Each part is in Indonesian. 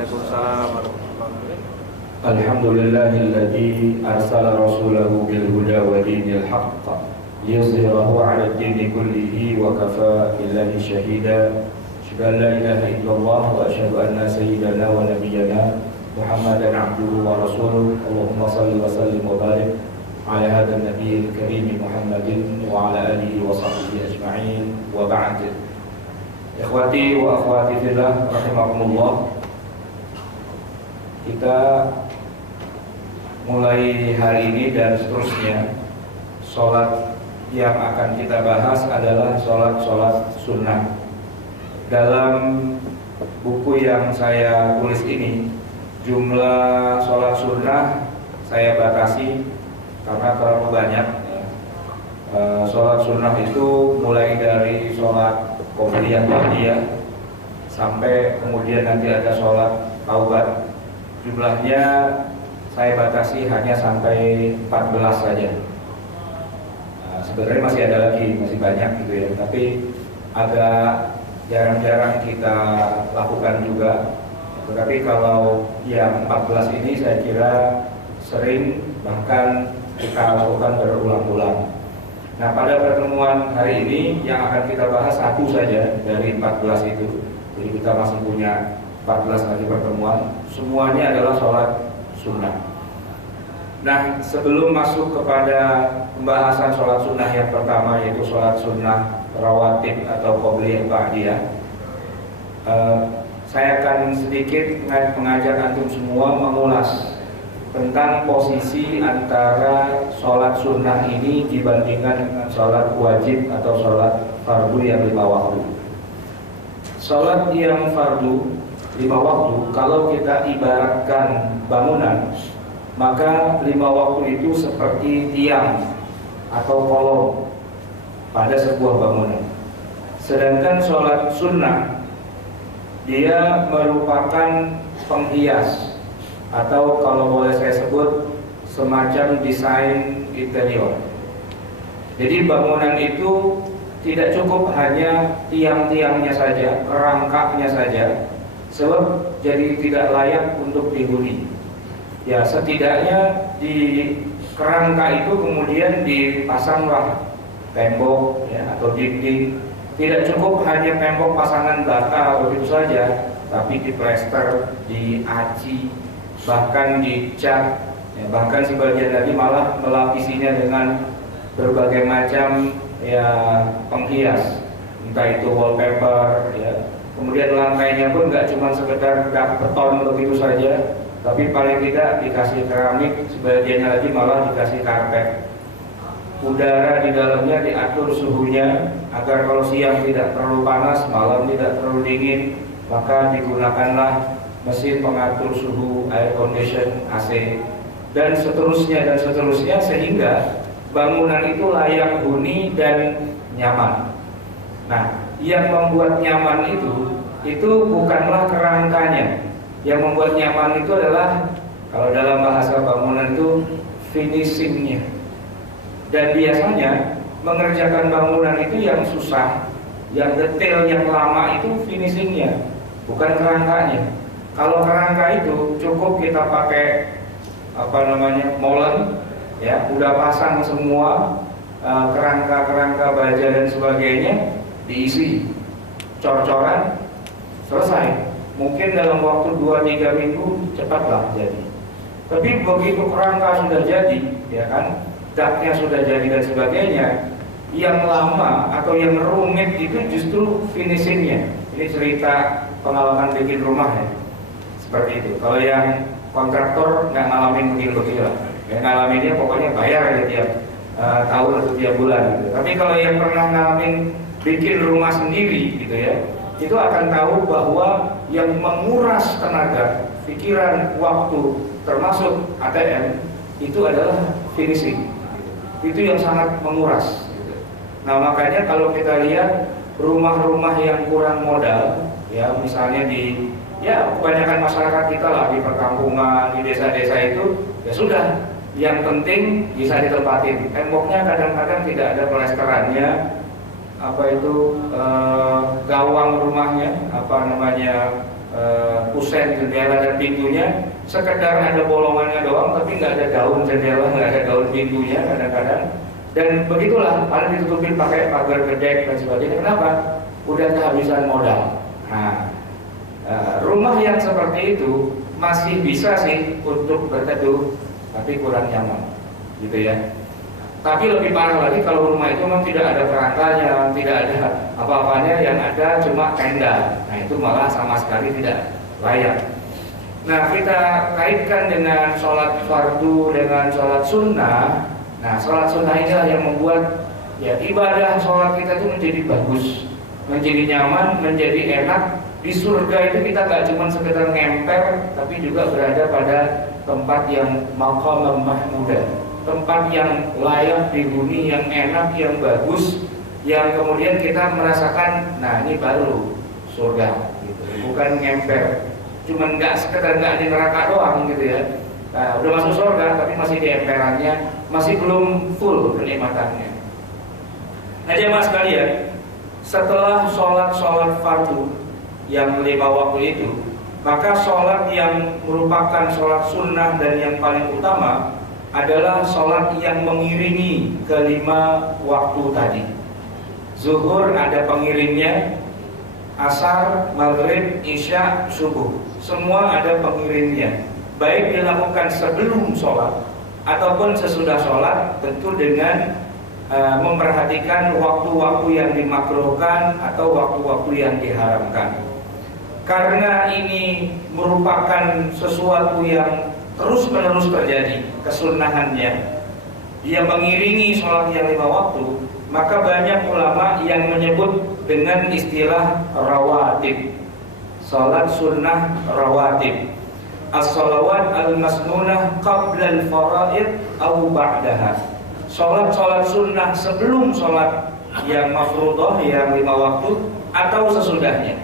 Waalaikumsalam warahmatullahi wabarakatuh. Alhamdulillahilladzi arsala rasulahu bil huda wa dinil haqq liyuzhirahu 'ala ad-dini kullihi wa kafa billahi shahida. Asyhadu an la ilaha illallah wa asyhadu anna sayyidana wa nabiyyana Muhammadan 'abduhu wa rasuluhu. Allahumma shalli wa sallim wa barik ala hadzal nabiyil karim Muhammadin wa ala alihi wa sahbihi ajma'in wa ba'd. Ikhwati wa akhwati fillah rahimakumullah. Kita mulai hari ini dan seterusnya, sholat yang akan kita bahas adalah sholat sunnah. Dalam buku yang saya tulis ini, jumlah sholat sunnah saya batasi karena terlalu banyak. Sholat sunnah itu mulai dari sholat qobliyah ba'diyah sampai kemudian nanti ada sholat taubat. Jumlahnya saya batasi hanya sampai 14 saja. Sebenarnya masih ada lagi, masih banyak gitu ya, tapi agak jarang-jarang kita lakukan juga. Tetapi kalau yang 14 ini saya kira sering, bahkan kita lakukan berulang-ulang. Nah, pada pertemuan hari ini yang akan kita bahas satu saja dari 14 itu. Jadi kita masih punya 14 kali pertemuan, semuanya adalah sholat sunnah. Nah, sebelum masuk kepada pembahasan sholat sunnah yang pertama, yaitu sholat sunnah rawatib atau qobliyah ba'diyah, saya akan sedikit mengajak antum semua mengulas tentang posisi antara sholat sunnah ini dibandingkan dengan sholat wajib atau sholat fardu yang 5 waktu. Sholat yang fardu 5 waktu, kalau kita ibaratkan bangunan, maka 5 waktu itu seperti tiang atau kolom pada sebuah bangunan. Sedangkan sholat sunnah, dia merupakan penghias, atau kalau boleh saya sebut semacam desain interior. Jadi bangunan itu tidak cukup hanya tiang-tiangnya saja, kerangkanya saja, sebab jadi tidak layak untuk dihuni. Ya, setidaknya di kerangka itu kemudian dipasanglah tembok ya, atau dinding. Tidak cukup hanya tembok pasangan bata begitu saja, tapi diplester, diaci, bahkan dicat, ya, bahkan sebagian lagi malah melapisinya dengan berbagai macam ya penghias, entah itu wallpaper ya. Kemudian lantainya pun nggak cuma sekedar dak beton begitu saja, tapi paling tidak dikasih keramik, sebagiannya lagi malah dikasih karpet. Udara di dalamnya diatur suhunya agar kalau siang tidak terlalu panas, malam tidak terlalu dingin, maka digunakanlah mesin pengatur suhu, air condition, AC, dan seterusnya, sehingga bangunan itu layak huni dan nyaman. Nah, yang membuat nyaman itu bukanlah kerangkanya. Yang membuat nyaman itu adalah, kalau dalam bahasa bangunan itu finishingnya. Dan biasanya mengerjakan bangunan itu yang susah, yang detail, yang lama itu finishingnya, bukan kerangkanya. Kalau kerangka itu cukup kita pakai molen, ya, udah pasang semua kerangka baja dan sebagainya, diisi cor-coran, selesai. Mungkin dalam waktu 2-3 minggu cepatlah jadi. Tapi begitu kerangka sudah jadi, ya kan, daknya sudah jadi dan sebagainya, yang lama atau yang rumit itu justru finishingnya. Ini cerita pengalaman bikin rumah ya, seperti itu. Kalau yang kontraktor nggak ngalamin begini lah, yang ngalaminnya pokoknya bayar aja tiap tahun atau tiap bulan gitu. Tapi kalau yang pernah ngalamin bikin rumah sendiri gitu ya, itu akan tahu bahwa yang menguras tenaga, pikiran, waktu, termasuk ATM, itu adalah finishing. Itu yang sangat menguras. Nah, makanya kalau kita lihat rumah-rumah yang kurang modal, ya misalnya di, ya kebanyakan masyarakat kita lah di perkampungan, di desa-desa itu, ya sudah, yang penting bisa ditempatin. Temboknya kadang-kadang tidak ada plesterannya, gawang rumahnya, kusen jendela dan pintunya sekedar ada bolongannya doang, tapi nggak ada daun jendela, nggak ada daun pintunya kadang-kadang. Dan begitulah, paling ditutupin pakai pagar gedek dan sebagainya. Kenapa? Udah kehabisan modal. Nah, rumah yang seperti itu masih bisa sih untuk berteduh, tapi kurang nyaman, gitu ya. Tapi lebih parah lagi kalau rumah itu memang tidak ada kerangkanya, tidak ada apa-apanya, yang ada cuma tenda. Nah itu malah sama sekali tidak layak. Nah kita kaitkan dengan sholat fardu dengan sholat sunnah. Nah sholat sunnah inilah yang membuat ya ibadah sholat kita itu menjadi bagus, menjadi nyaman, menjadi enak. Di surga itu kita gak cuma sekedar ngemper, tapi juga berada pada tempat yang maqam mahmudah, tempat yang layak dihuni, yang enak, yang bagus, yang kemudian kita merasakan, nah ini baru surga, gitu. Bukan ngemper, cuman nggak sekedar nggak di neraka doang gitu ya. Nah, udah masuk surga tapi masih di emperannya, masih belum full kenikmatannya. Nah jemaah sekalian, setelah sholat fardu yang 5 waktu itu, maka sholat yang merupakan sholat sunnah dan yang paling utama adalah sholat yang mengiringi kelima waktu tadi. Zuhur ada pengiringnya, asar, maghrib, isya, subuh, semua ada pengiringnya. Baik dilakukan sebelum sholat ataupun sesudah sholat, tentu dengan memperhatikan waktu-waktu yang dimakruhkan atau waktu-waktu yang diharamkan. Karena ini merupakan sesuatu yang terus-menerus terjadi, kesunahannya, dia mengiringi sholat yang 5 waktu, maka banyak ulama yang menyebut dengan istilah rawatib, sholat sunnah rawatib, as-sholawat al-masnunah qabla al-faraid atau ba'daha, sholat sunnah sebelum sholat yang mafruḍah yang 5 waktu atau sesudahnya.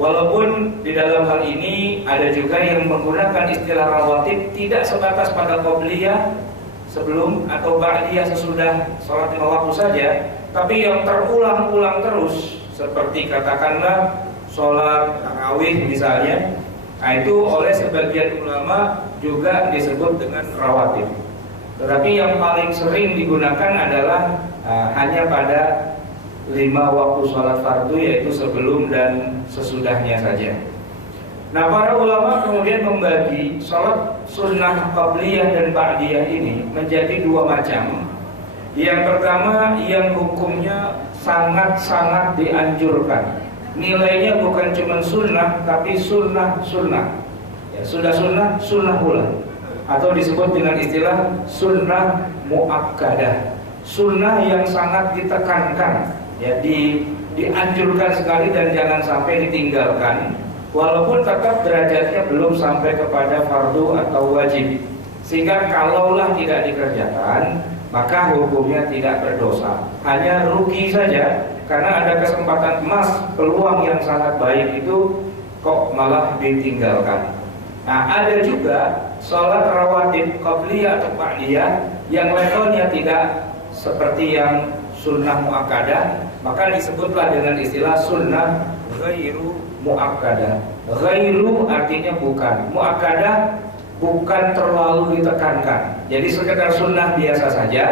Walaupun di dalam hal ini ada juga yang menggunakan istilah rawatib tidak sebatas pada qobliyah sebelum atau ba'diyah sesudah sholat 5 waktu saja, tapi yang terulang-ulang terus, seperti katakanlah sholat tarawih misalnya. Nah itu oleh sebagian ulama juga disebut dengan rawatib. Tetapi yang paling sering digunakan adalah hanya pada 5 waktu sholat fardu, yaitu sebelum dan sesudahnya saja. Nah para ulama kemudian membagi sholat sunnah qabliyah dan ba'diyah ini menjadi 2 macam. Yang pertama yang hukumnya sangat-sangat dianjurkan, nilainya bukan cuma sunnah tapi sunnah ya, sudah sunnah pula, atau disebut dengan istilah sunnah muakkadah, sunnah yang sangat ditekankan ya, dianjurkan sekali dan jangan sampai ditinggalkan, walaupun tetap derajatnya belum sampai kepada fardu atau wajib. Sehingga kalaulah tidak dikerjakan, maka hukumnya tidak berdosa, hanya rugi saja, karena ada kesempatan emas, peluang yang sangat baik itu kok malah ditinggalkan. Nah ada juga sholat rawatib qabliyah atau ba'diyah yang levelnya tidak seperti yang sunnah muakkadah, maka disebutlah dengan istilah sunnah ghairu muakkadah. Ghairu artinya bukan, muakkadah bukan terlalu ditekankan. Jadi sekedar sunnah biasa saja,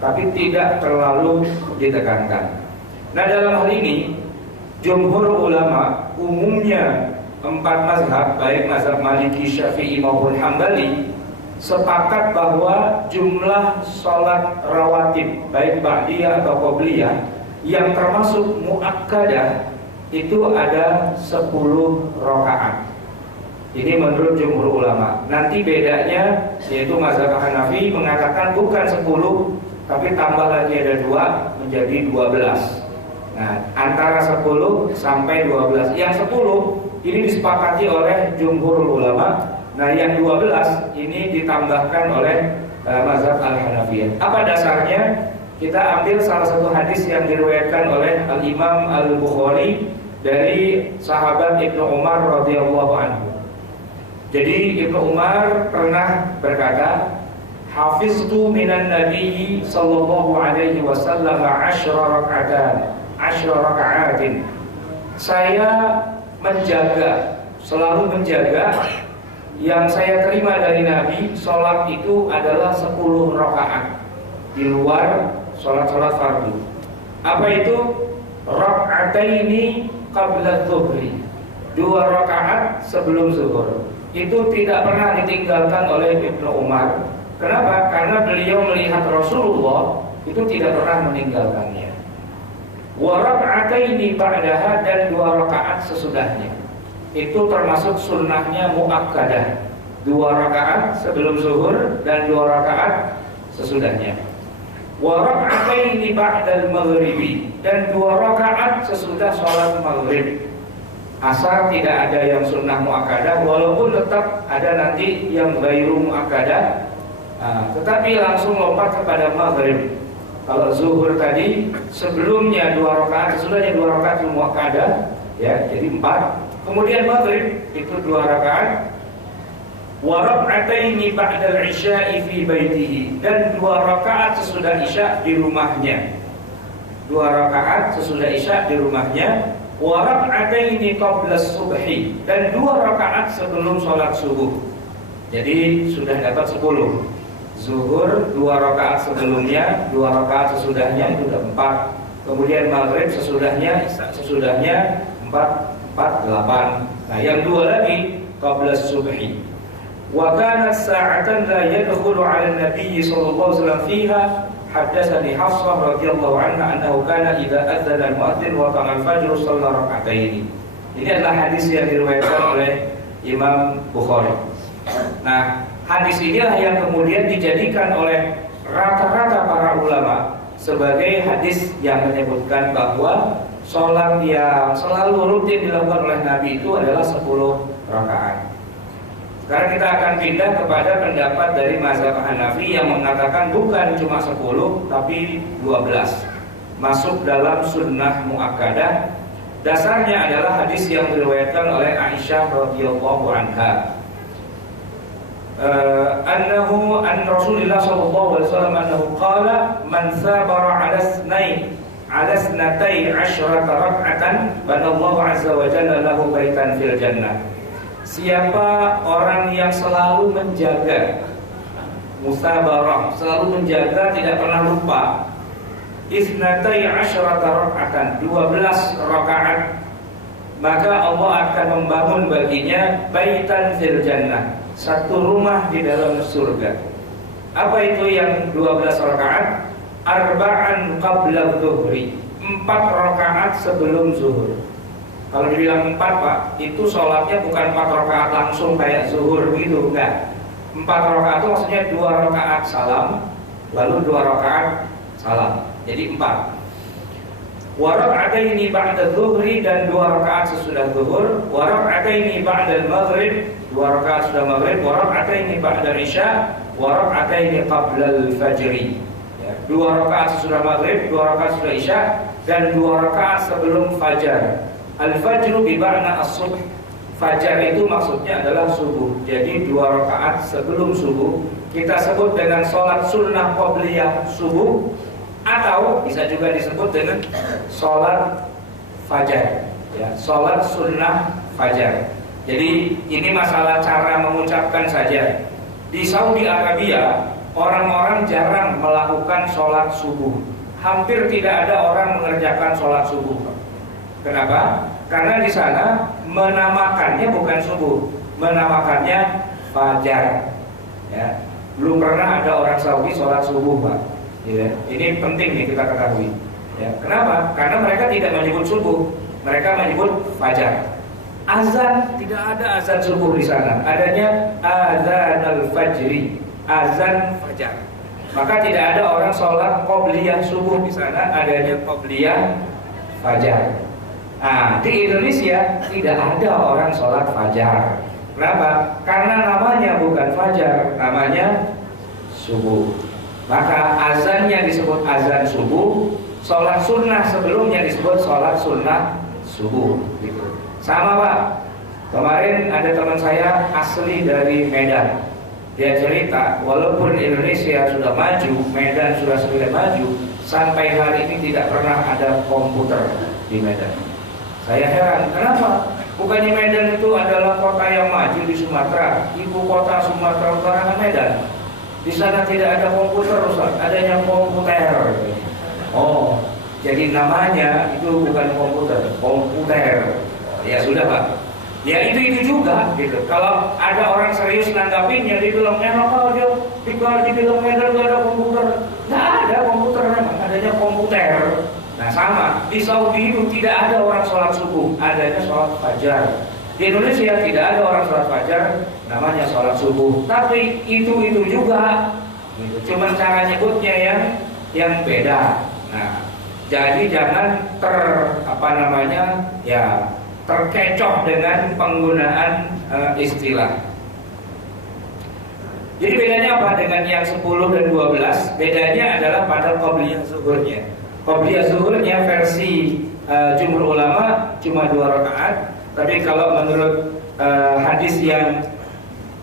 tapi tidak terlalu ditekankan. Nah dalam hal ini jumhur ulama umumnya 4 mazhab, baik mazhab Maliki, Syafi'i maupun Hambali, sepakat bahwa jumlah sholat rawatib baik ba'diyah atau qobliyah yang termasuk muakkadah itu ada 10 rakaat. Ini menurut jumhur ulama. Nanti bedanya yaitu mazhab Hanafi mengatakan bukan 10 tapi tambah lagi ada 2 menjadi 12. Nah antara 10 sampai 12. Yang 10 ini disepakati oleh jumhur ulama. Nah yang 12 ini ditambahkan oleh mazhab Al-Hanafiyah. Apa dasarnya? Kita ambil salah satu hadis yang diriwayatkan oleh Al-Imam Al-Bukhari dari sahabat Ibnu Umar radhiyallahu anhu. Jadi Ibnu Umar pernah berkata, hafiztu minan nabiyyi sallallahu alaihi wasallam 10 raka'atin. Saya menjaga selalu menjaga. Yang saya terima dari Nabi, sholat itu adalah 10 rakaat di luar sholat-sholat fardu. Apa itu? Raka'ataini qabla dhuhri, 2 rakaat sebelum zuhur. Itu tidak pernah ditinggalkan oleh Ibnu Umar. Kenapa? Karena beliau melihat Rasulullah itu tidak pernah meninggalkannya. Wa raka'ataini ba'daha, dan 2 rakaat sesudahnya. Itu termasuk sunnahnya muakkadah, 2 rakaat sebelum zuhur dan 2 rakaat sesudahnya. Wa raka'ataini ba'dal maghribi, dan 2 rakaat sesudah sholat maghrib. Asar tidak ada yang sunnah muakkadah, walaupun tetap ada nanti yang ghairu muakkadah, tetapi langsung lompat kepada maghrib. Kalau zuhur tadi sebelumnya 2 rakaat, sesudahnya 2 rakaat muakkadah, ya, jadi 4. Kemudian maghrib itu 2 rakaat. Wa raka'ataini ba'dal isya'i fi baitihi, dan 2 rakaat sesudah isya di rumahnya. 2 rakaat sesudah isya di rumahnya. Wa raka'ataini qabla subhi, dan 2 rakaat sebelum sholat subuh. Jadi sudah dapat 10. Zuhur 2 rakaat sebelumnya, 2 rakaat sesudahnya, itu sudah 4. Kemudian maghrib sesudahnya, isya sesudahnya 4, 8. Nah, yang 2 lagi qabla subhi. Wa kanat sa'atan la yadkhulu 'ala an-nabiy sallallahu alaihi wasallam fiha. Haddatsani Hafsah radhiyallahu anha annahu kana idza adzana al-mu'adhdhin wa qama al-fajr shalla rak'ataini. Ini adalah hadis yang diriwayatkan oleh Imam Bukhari. Nah, hadis inilah yang kemudian dijadikan oleh rata-rata para ulama sebagai hadis yang menyebutkan bahwa sholat yang selalu rutin dilakukan oleh Nabi itu adalah 10 rakaat. Sekarang kita akan pindah kepada pendapat dari mazhab Hanafi yang mengatakan bukan cuma 10 tapi 12. Masuk dalam sunnah muakkadah. Dasarnya adalah hadis yang diriwayatkan oleh Aisyah radhiyallahu anha. Annahu an Rasulullah sallallahu alaihi wasallam annahu qala man sabara 'ala snatai 'asyrata rak'atan banallahu 'azza wa jalla lahu baitan fil jannah. Siapa orang yang selalu menjaga musabarah, selalu menjaga, tidak pernah lupa, isnatai 'asyrata rak'atan, 12 rakaat, maka Allah akan membangun baginya baitan fil jannah, satu rumah di dalam surga. Apa itu yang 12 rakaat? Arba'an qabla dhuhri, 4 rakaat sebelum zuhur. Kalau dibilang 4 Pak, itu sholatnya bukan 4 rakaat langsung kayak zuhur gitu, enggak. 4 rakaat itu maksudnya 2 rakaat salam, lalu 2 rakaat salam, jadi 4. Wa raka'ataini ba'da dhuhri, dan 2 rakaat sesudah zuhur. Wa raka'ataini ba'da maghrib, 2 rakaat sudah maghrib. Wa raka'ataini ba'da isya, wa raka'ataini qabla al-fajri. 2 rakaat sesudah maghrib, 2 rakaat sesudah isya, dan 2 rakaat sebelum fajar. Al-fajru bima'na as-subh. Fajar itu maksudnya adalah subuh. Jadi 2 rakaat sebelum subuh kita sebut dengan sholat sunnah qobliyah subuh, atau bisa juga disebut dengan sholat fajar, ya, sholat sunnah fajar. Jadi ini masalah cara mengucapkan saja. Di Saudi Arabia orang-orang jarang melakukan sholat subuh. Hampir tidak ada orang mengerjakan sholat subuh. Kenapa? Karena di sana menamakannya bukan subuh, menamakannya fajar. Ya, belum pernah ada orang Saudi sholat subuh, Pak. Ya, ini penting nih kita ketahui. Ya, kenapa? Karena mereka tidak menyebut subuh, mereka menyebut fajar. Azan, tidak ada azan subuh di sana. Adanya azan al-fajri, azan fajar. Maka tidak ada orang sholat qobliyah subuh di sana, adanya qobliyah fajar. Nah, di Indonesia tidak ada orang sholat fajar. Kenapa? Karena namanya bukan fajar, namanya subuh. Maka azannya disebut azan subuh, sholat sunnah sebelumnya disebut sholat sunnah subuh. Gitu. Sama Pak, kemarin ada teman saya asli dari Medan. Dia cerita, walaupun Indonesia sudah maju, Medan sudah semakin maju, sampai hari ini tidak pernah ada komputer di Medan. Saya heran, kenapa? Bukannya Medan itu adalah kota yang maju di Sumatera, ibu kota Sumatera Utara kan Medan. Di sana tidak ada komputer, Ustaz, adanya komputer. Oh, jadi namanya itu bukan komputer, komputer. Ya sudah Pak. Ya itu juga gitu. Kalau ada orang serius nanggapinnya, dia bilang enak kalau dia dibilang Medan gak ada komputer. Nggak ada komputer, memang adanya komputer. Nah sama, di Saudi itu tidak ada orang sholat subuh, adanya sholat fajar. Di Indonesia tidak ada orang sholat fajar, namanya sholat subuh. Tapi itu juga, gitu. Cuman cara nyebutnya yang beda. Nah, jadi jangan terkecoh dengan penggunaan istilah. Jadi bedanya apa dengan yang 10 dan 12? Bedanya adalah pada qobliyah zuhurnya. Qobliyah zuhurnya versi jumhur ulama cuma 2 rakaat. Tapi kalau menurut hadis yang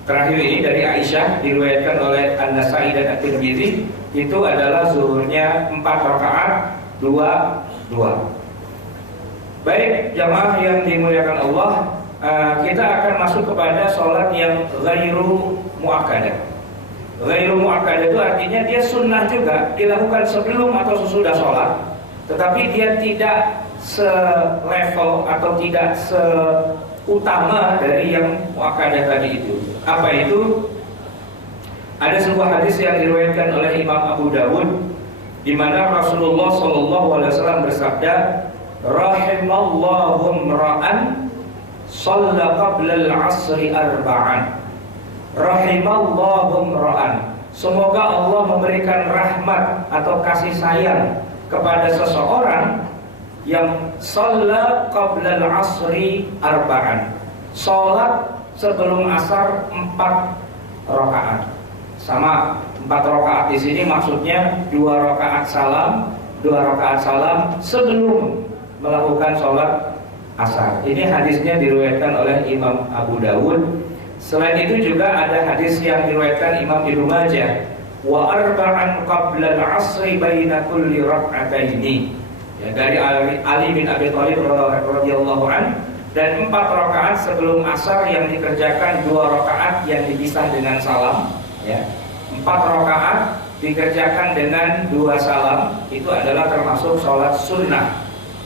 terakhir ini dari Aisyah diriwayatkan oleh An-Nasa'i dan At-Tirmidzi, itu adalah zuhurnya 4 rakaat 2. Baik jamaah yang dimuliakan Allah, kita akan masuk kepada sholat yang ghairu muakkadah. Ghairu muakkadah itu artinya dia sunnah juga, dilakukan sebelum atau sesudah sholat, tetapi dia tidak selevel atau tidak seutama dari yang muakkadah tadi itu. Apa itu? Ada sebuah hadis yang diriwayatkan oleh Imam Abu Dawud, di mana Rasulullah SAW bersabda, rahimallahu imra'an shalla qabla al-'asri arba'an. Rahimallahu imra'an, semoga Allah memberikan rahmat atau kasih sayang kepada seseorang yang shalla qabla al-'asri arba'an, salat sebelum asar 4 rakaat. Sama, 4 rakaat di sini maksudnya 2 rakaat salam sebelum melakukan sholat asar. Ini hadisnya diriwayatkan oleh Imam Abu Dawud. Selain itu juga ada hadis yang diriwayatkan Imam Ibnu Majah, wa arba'an qabla al-'asri baina kulli rak'ataini. Ya, dari Ali bin Abi Thalib radhiyallahu an, dan 4 rakaat sebelum asar yang dikerjakan 2 rakaat yang dipisah dengan salam. Ya, 4 rakaat dikerjakan dengan 2 salam, itu adalah termasuk sholat sunnah.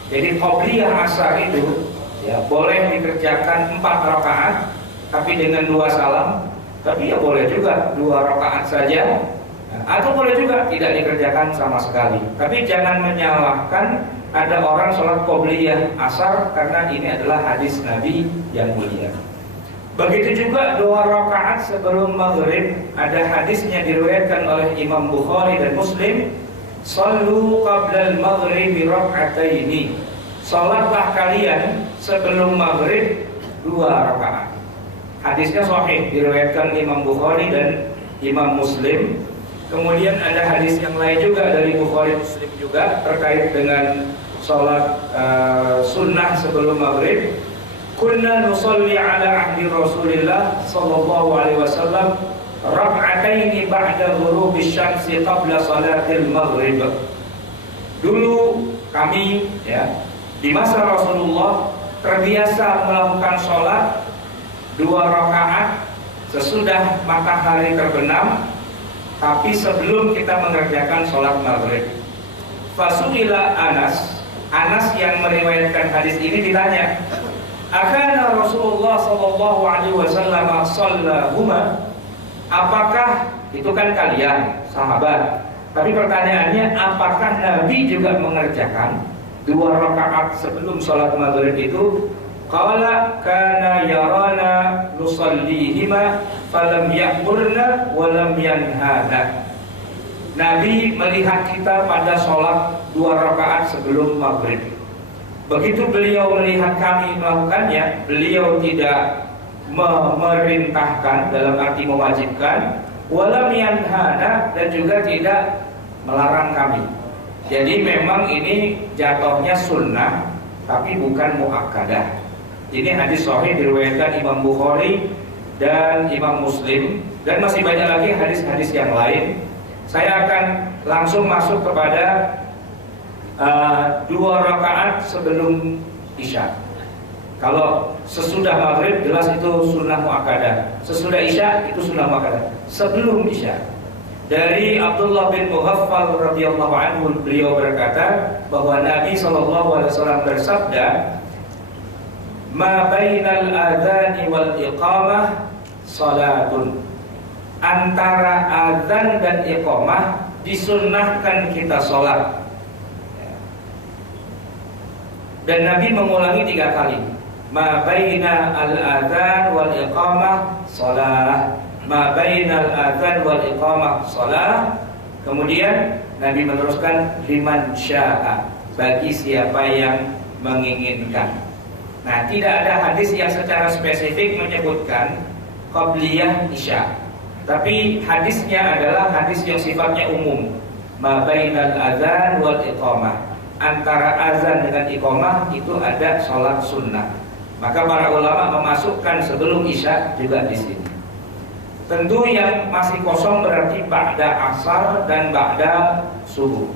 Jadi qobliyah asar itu ya boleh dikerjakan 4 rakaat tapi dengan 2 salam, tapi ya boleh juga 2 rakaat saja, atau boleh juga tidak dikerjakan sama sekali. Tapi jangan menyalahkan ada orang sholat qobliyah asar, karena ini adalah hadis Nabi yang mulia. Begitu juga 2 rakaat sebelum maghrib, ada hadisnya diriwayatkan oleh Imam Bukhari dan Muslim, sallu qabla al-maghribi rak'ataini. Salatlah kalian sebelum maghrib 2 rakaat. Hadisnya sahih, diriwayatkan Imam Bukhari dan Imam Muslim. Kemudian ada hadis yang lain juga dari Bukhari Muslim juga terkait dengan salat sunnah sebelum maghrib. Kunna nusalli ala ahdi Rasulillah sallallahu alaihi wasallam rak'ataini ba'da ghurubi syamsi qabla salatil maghrib. Dulu kami ya di masa Rasulullah terbiasa melakukan sholat 2 rakaat sesudah matahari terbenam, tapi sebelum kita mengerjakan sholat maghrib. Fasuila Anas yang meriwayatkan hadis ini ditanya, akana Rasulullah sallallahu alaihi wasallam shallahuma, apakah itu kan kalian sahabat, tapi pertanyaannya apakah Nabi juga mengerjakan 2 rakaat sebelum sholat maghrib itu? Qala kana yarana nusallihima falam ya'murna wa lam yanhana. Nabi melihat kita pada sholat 2 rakaat sebelum maghrib. Begitu beliau melihat kami melakukannya, beliau tidak memerintahkan dalam arti mewajibkan, walam yanhana, dan juga tidak melarang kami. Jadi memang ini jatuhnya sunnah tapi bukan muakkadah. Ini hadis sahih diriwayatkan Imam Bukhari dan Imam Muslim, dan masih banyak lagi hadis-hadis yang lain. Saya akan langsung masuk kepada 2 rakaat sebelum Isya. Kalau sesudah maghrib jelas itu sunnah muakkadah, sesudah isya itu sunnah muakkadah. Sebelum isya, dari Abdullah bin Mughaffal radhiyallahu anhu, beliau berkata bahwa Nabi SAW bersabda, "Ma bainal adzani wal iqamah salatun." Antara azan dan iqamah disunnahkan kita sholat. Dan Nabi mengulangi 3 kali. Ma baina al-adzan wal iqamah shalah. Ma baina al-adzan wal iqamah shalah. Kemudian Nabi meneruskan liman syaa, bagi siapa yang menginginkan. Nah, tidak ada hadis yang secara spesifik menyebutkan qabliyah isya. Tapi hadisnya adalah hadis yang sifatnya umum. Ma bainal adzan wal iqamah. Antara azan dengan iqamah itu ada sholat sunnah. Maka para ulama memasukkan sebelum isya juga di sini. Tentu yang masih kosong berarti ba'da asar dan ba'da subuh.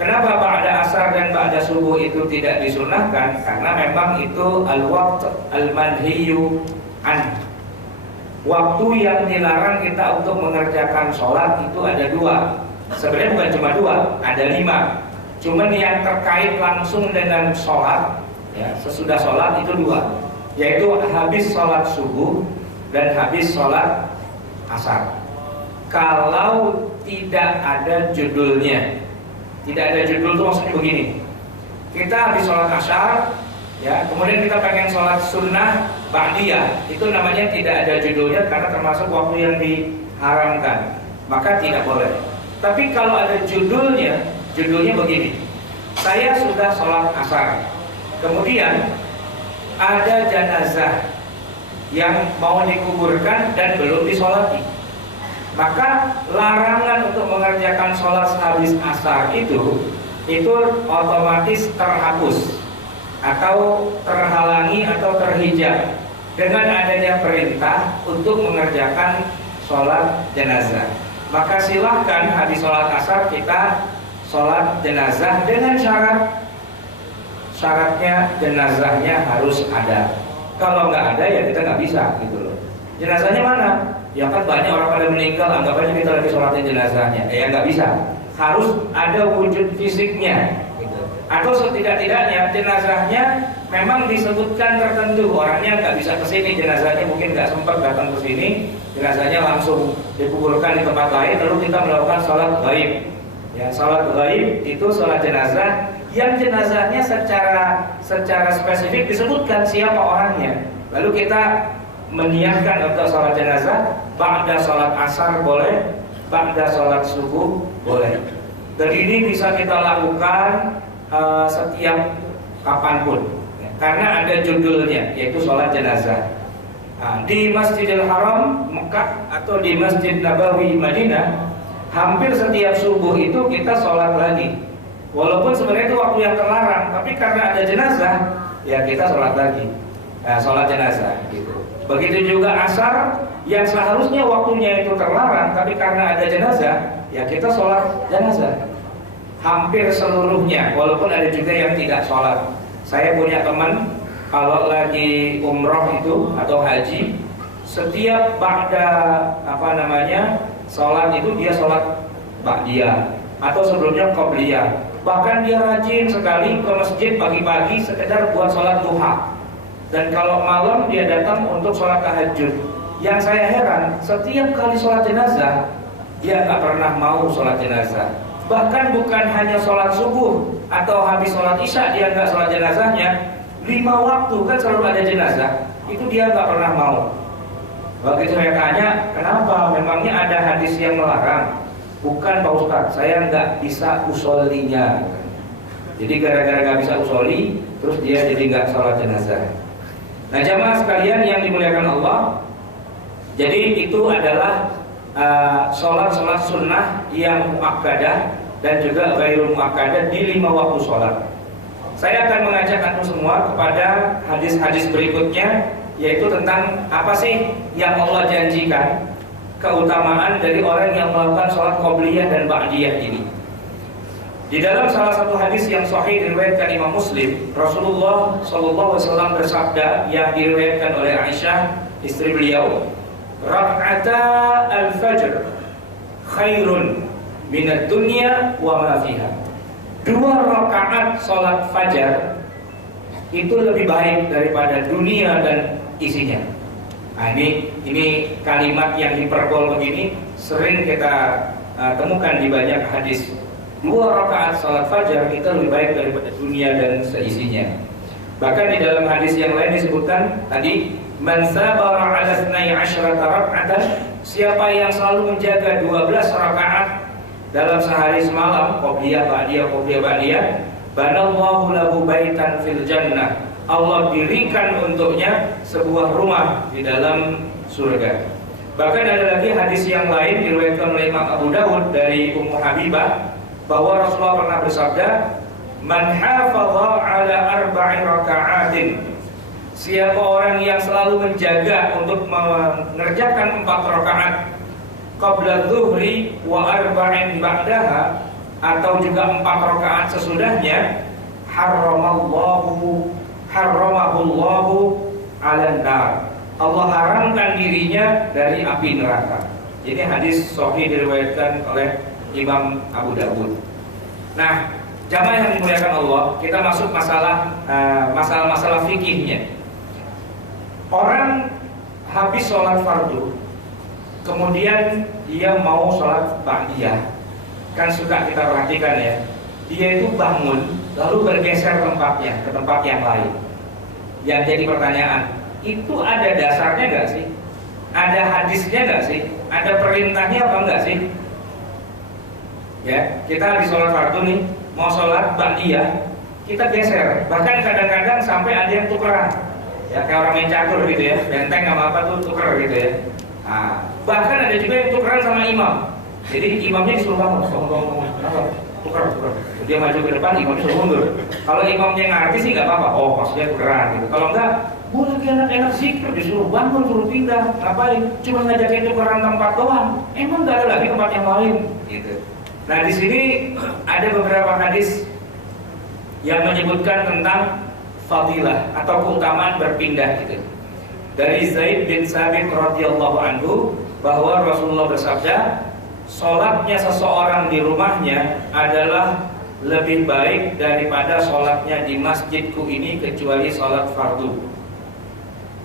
Kenapa ba'da asar dan ba'da subuh itu tidak disunnahkan? Karena memang itu al-waqt al-manhiyu an. Waktu yang dilarang kita untuk mengerjakan sholat itu ada 2. Sebenarnya bukan cuma 2, ada 5. Cuman yang terkait langsung dengan sholat, ya, sesudah sholat itu 2, yaitu habis sholat subuh dan habis sholat asar. Kalau tidak ada judulnya, tidak ada judul itu maksudnya begini: kita habis sholat asar, ya, kemudian kita pengen sholat sunnah ba'diyah, itu namanya tidak ada judulnya karena termasuk waktu yang diharamkan, maka tidak boleh. Tapi kalau ada judulnya, judulnya begini: saya sudah sholat asar, kemudian ada jenazah yang mau dikuburkan dan belum disolati, maka larangan untuk mengerjakan sholat habis asar itu otomatis terhapus atau terhalangi atau terhijab dengan adanya perintah untuk mengerjakan sholat jenazah. Maka silahkan habis sholat asar kita sholat jenazah dengan syaratnya jenazahnya harus ada. Kalau nggak ada ya kita nggak bisa gitu loh. Jenazahnya mana? Ya kan banyak orang pada meninggal, anggap aja kita lagi sholatin jenazahnya. Ya nggak bisa. Harus ada wujud fisiknya. Gitu. Atau setidak-tidaknya jenazahnya memang disebutkan tertentu, orangnya nggak bisa kesini, jenazahnya mungkin nggak sempat datang ke sini, jenazahnya langsung dikuburkan di tempat lain, lalu kita melakukan sholat ghaib. Ya, sholat ghaib itu sholat jenazah yang jenazahnya secara spesifik disebutkan siapa orangnya. Lalu kita meniatkan untuk sholat jenazah, ba'da sholat asar boleh, ba'da sholat subuh boleh. Dan ini bisa kita lakukan setiap kapanpun, karena ada judulnya, yaitu sholat jenazah. Di Masjidil Haram Mekah atau di Masjid Nabawi Madinah, hampir setiap subuh itu kita sholat lagi. Walaupun sebenarnya itu waktu yang terlarang, tapi karena ada jenazah, ya kita sholat lagi, sholat jenazah gitu. Begitu juga asar yang seharusnya waktunya itu terlarang, tapi karena ada jenazah, ya kita sholat jenazah. Hampir seluruhnya, walaupun ada juga yang tidak sholat. Saya punya teman kalau lagi umroh itu atau haji, setiap ba'da sholat itu dia sholat ba'diyah atau sebelumnya qobliyah. Bahkan dia rajin sekali ke masjid pagi-pagi sekedar buat sholat duha. Dan kalau malam dia datang untuk sholat tahajud. Yang saya heran, setiap kali sholat jenazah dia nggak pernah mau sholat jenazah. Bahkan bukan hanya sholat subuh atau habis sholat isya dia nggak sholat jenazahnya, 5 waktu kan selalu ada jenazah, itu dia nggak pernah mau. Begitu saya tanya, kenapa? Memangnya ada hadis yang melarang? Bukan Pak Ustadz, saya nggak bisa usolinya. Jadi gara-gara nggak bisa usoli, terus dia jadi nggak sholat jenazah. Nah jamaah sekalian yang dimuliakan Allah, jadi itu adalah sholat-sholat sunnah yang muakkadah dan juga ghairul muakkadah di 5 waktu sholat. Saya akan mengajak antum semua kepada hadis-hadis berikutnya, yaitu tentang apa sih yang Allah janjikan, keutamaan dari orang yang melakukan sholat qobliyah dan ba'diyah ini. Di dalam salah satu hadis yang sahih diriwayatkan Imam Muslim, Rasulullah SAW bersabda yang diriwayatkan oleh Aisyah, istri beliau, "Rak'ata al-fajr khairun minad dunya wa ma fiha." 2 rakaat salat fajar itu lebih baik daripada dunia dan isinya. Nah, ini kalimat yang hiperbol begini sering kita temukan di banyak hadis. 2 rakaat salat fajar itu lebih baik daripada dunia dan seisinya. Bahkan di dalam hadis yang lain disebutkan tadi, man sabara ala 12 raka'atan, siapa yang selalu menjaga 12 rakaat dalam sehari semalam, qobliyah ba'diyah, banallahu lahu baitan fil jannah. Allah dirikan untuknya sebuah rumah di dalam surga. Bahkan ada lagi hadis yang lain diriwayatkan oleh Imam Abu Dawud dari Ummu Habibah, bahwa Rasulullah pernah bersabda, "Man hafadha ala 4 raka'atin." Siapa orang yang selalu menjaga untuk mengerjakan 4 rakaat qabla zuhri wa 4 ba'daha, atau juga 4 rakaat sesudahnya, haramahullahu 'alan nar. Allah haramkan dirinya dari api neraka. Ini hadis sahih diriwayatkan oleh Imam Abu Dawud. Nah, jamaah yang dimuliakan Allah, kita masuk masalah fikihnya. Orang habis sholat fardu, kemudian dia mau sholat ba'diyah, kan suka kita perhatikan ya. Dia itu bangun lalu bergeser tempatnya ke tempat yang lain. Yang jadi pertanyaan, itu ada dasarnya nggak sih? Ada hadisnya nggak sih? Ada perintahnya apa enggak sih? Ya, kita habis sholat fardu nih, mau sholat ba'diyah, kita geser. Bahkan kadang-kadang sampai ada yang tukeran. Ya, kayak orang main catur gitu ya, benteng sama apa tuh tuker gitu ya. Nah, bahkan ada juga yang tukeran sama imam. Jadi imamnya disuruh bangun, tuker. Dia maju ke depan, imamnya disuruh mundur. Kalau imamnya ngerti sih nggak apa-apa. Oh, maksudnya tukeran gitu. Kalau enggak, gue lagi enak-enak zikir, disuruh bangun, suruh pindah, ngapain? Cuma ngajakin tukeran tempat doang. Emang nggak ada lagi tempat yang lain, gitu. Nah, di sini ada beberapa hadis yang menyebutkan tentang fadilah atau keutamaan berpindah gitu. Dari Zaid bin Sabit radhiyallahu anhu, bahwa Rasulullah bersabda, sholatnya seseorang di rumahnya adalah lebih baik daripada sholatnya di masjidku ini kecuali sholat fardu.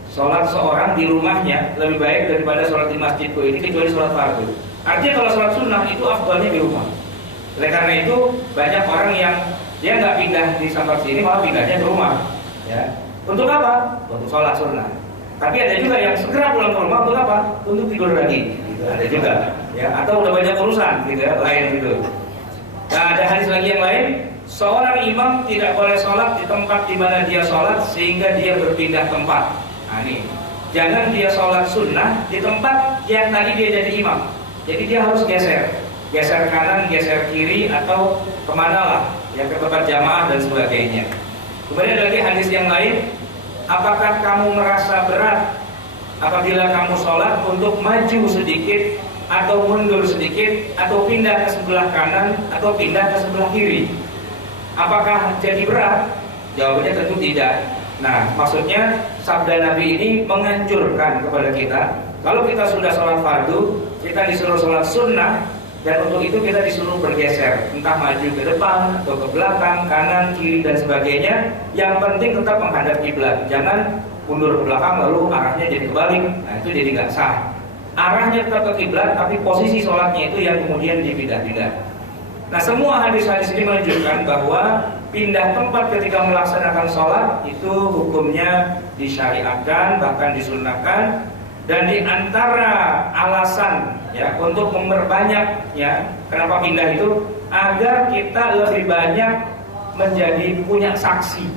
Sholat seorang di rumahnya lebih baik daripada sholat di masjidku ini kecuali sholat fardu. Artinya kalau sholat sunnah itu afdalnya di rumah. Oleh karena itu banyak orang yang dia nggak pindah di sampai sini, malah pindahnya ke rumah. Ya. Untuk apa? Untuk sholat sunnah. Tapi ada juga yang segera pulang ke rumah untuk apa? Untuk tidur lagi. Gitu. Ada juga. Ya. Atau udah banyak urusan, gitu ya, lain gitu. Nah, ada hadis lagi yang lain. Seorang imam tidak boleh sholat di tempat di mana dia sholat sehingga dia berpindah tempat. Nah, ini. Jangan dia sholat sunnah di tempat yang tadi dia jadi imam. Jadi dia harus geser kanan, geser kiri, atau kemana lah, ya, ke tempat jamaah dan sebagainya. Kemudian ada lagi hadis yang lain, apakah kamu merasa berat apabila kamu sholat untuk maju sedikit, atau mundur sedikit, atau pindah ke sebelah kanan, atau pindah ke sebelah kiri? Apakah jadi berat? Jawabannya tentu tidak. Nah, maksudnya sabda Nabi ini menganjurkan kepada kita, kalau kita sudah sholat fardu, kita disuruh sholat sunnah, dan untuk itu kita disuruh bergeser, entah maju ke depan atau ke belakang, kanan, kiri, dan sebagainya. Yang penting tetap menghadap kiblat, jangan mundur ke belakang lalu arahnya jadi kebalik. Nah, itu jadi nggak sah. Arahnya tetap ke kiblat, tapi posisi sholatnya itu yang kemudian dipindah-pindah. Nah, semua hadis-hadis ini menunjukkan bahwa pindah tempat ketika melaksanakan sholat itu hukumnya disyariatkan, bahkan disunnahkan. Dan di antara alasan ya untuk memperbanyak ya kenapa pindah itu, agar kita lebih banyak menjadi punya saksi